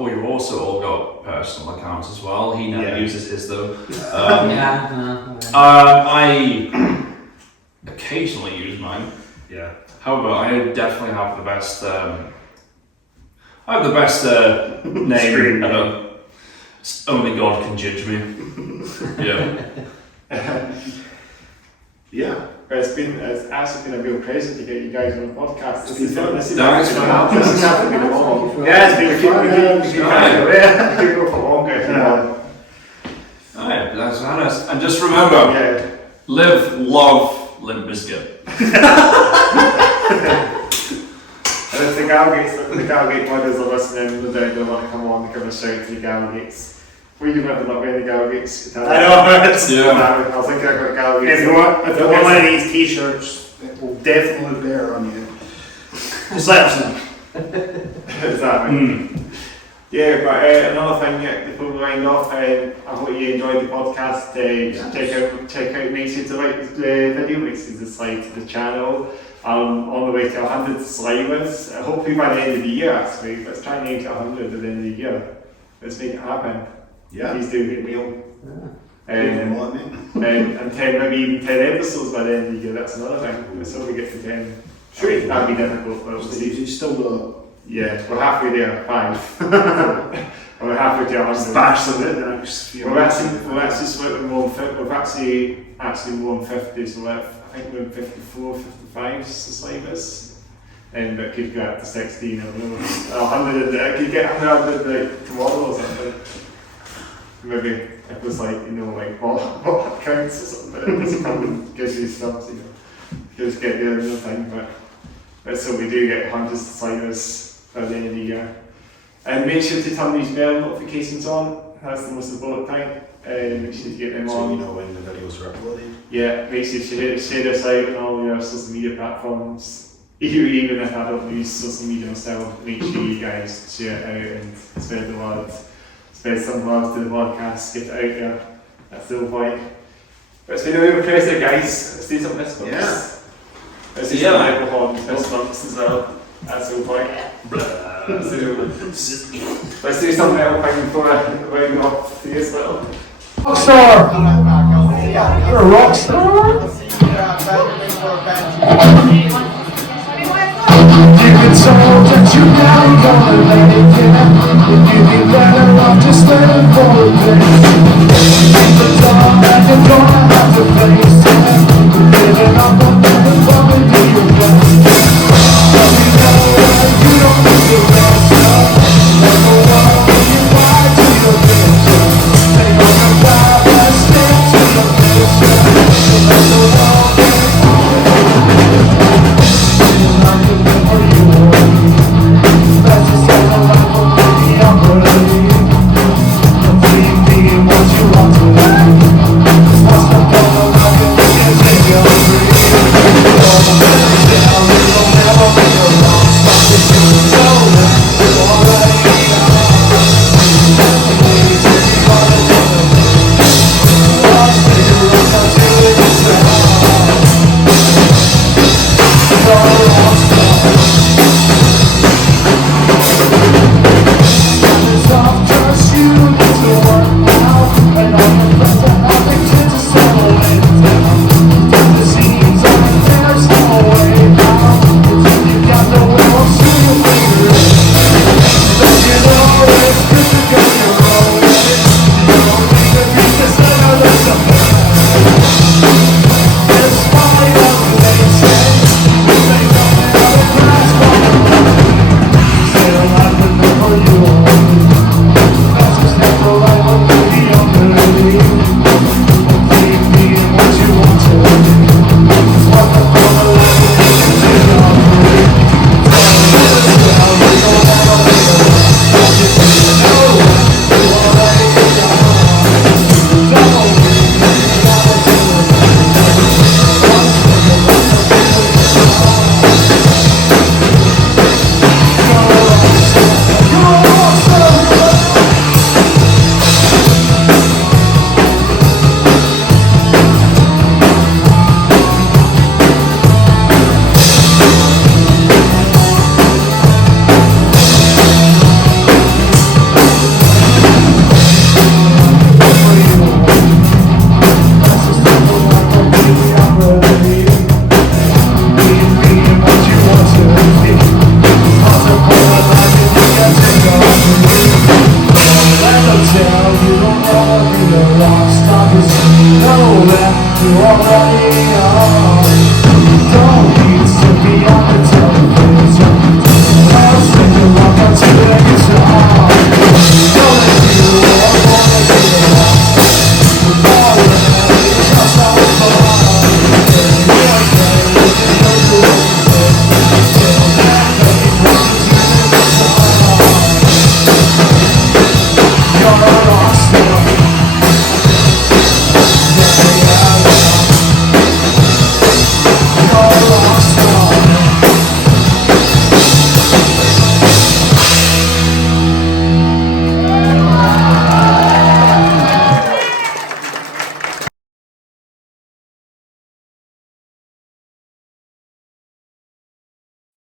all got personal accounts as well. He never Yeah. uses his though. Yeah, I occasionally use mine. Yeah. However, I definitely have the best. Name Screen. ever. Only God can judge me. Yeah. Yeah. It's actually been a real pleasure to get you guys on the podcast. This is Thanks for actually having this is us. actually been long. Yeah, it's been fun. We could go for longer if you want. Alright, that's honest. And just remember, Yeah. live, love, Limp Bizkit. And if the Galgate mothers are listening, they want to come on and give a shout to the Galgates. We can never not wear the Galgates. I know. It's, Yeah. I was thinking I got Galgates. If you want one of these t-shirts, it will definitely look better on you. Just let us know. Exactly. Yeah, but another thing before we wind off, I hope you enjoyed the podcast. Check out, make sure to like the video, make sure to subscribe to the channel. On the way to 100 subscribers, hopefully by the end of the year actually. Let's try and aim to 100 at the end of the year. Let's make it happen. Yeah. Please do hit me up. Yeah. And 10, maybe even 10 episodes by the end of the year, that's another thing. Let's hope we get to 10. Sure. That'd be difficult, but we'll see. You still got Yeah, we're halfway there, 5. And we're halfway to 100. bash them in the next few We're months. actually slightly more than 50. We've actually more than 50, so I think we're 54, 55 subscribers. And it could go up to 16, I don't know. 100, it could get 100 like tomorrow or something. Maybe it was like, you know, like what counts or something. It just comes and gives you stuff, you know. Just get the other thing, but so we do get 100 subscribers by the end of the year. And make sure to turn these bell notifications on. That's the most important thing. Make sure to get them So on. you know when the videos are uploaded. Yeah, make sure to share this out on all your social media platforms. Even if I don't use social media myself, make sure you guys share it out and spread the word. Spread some love to the podcast, get it out there. That's the whole point. But it's been a real pleasure, guys. Let's do some this month. Yeah. Let's do some alcohol this month as well. That's the whole point. Let's do something else before I round off the as well. Rockstar! You're a rock star? You've been told that you now gonna let it in. You'd be better off just letting go of this.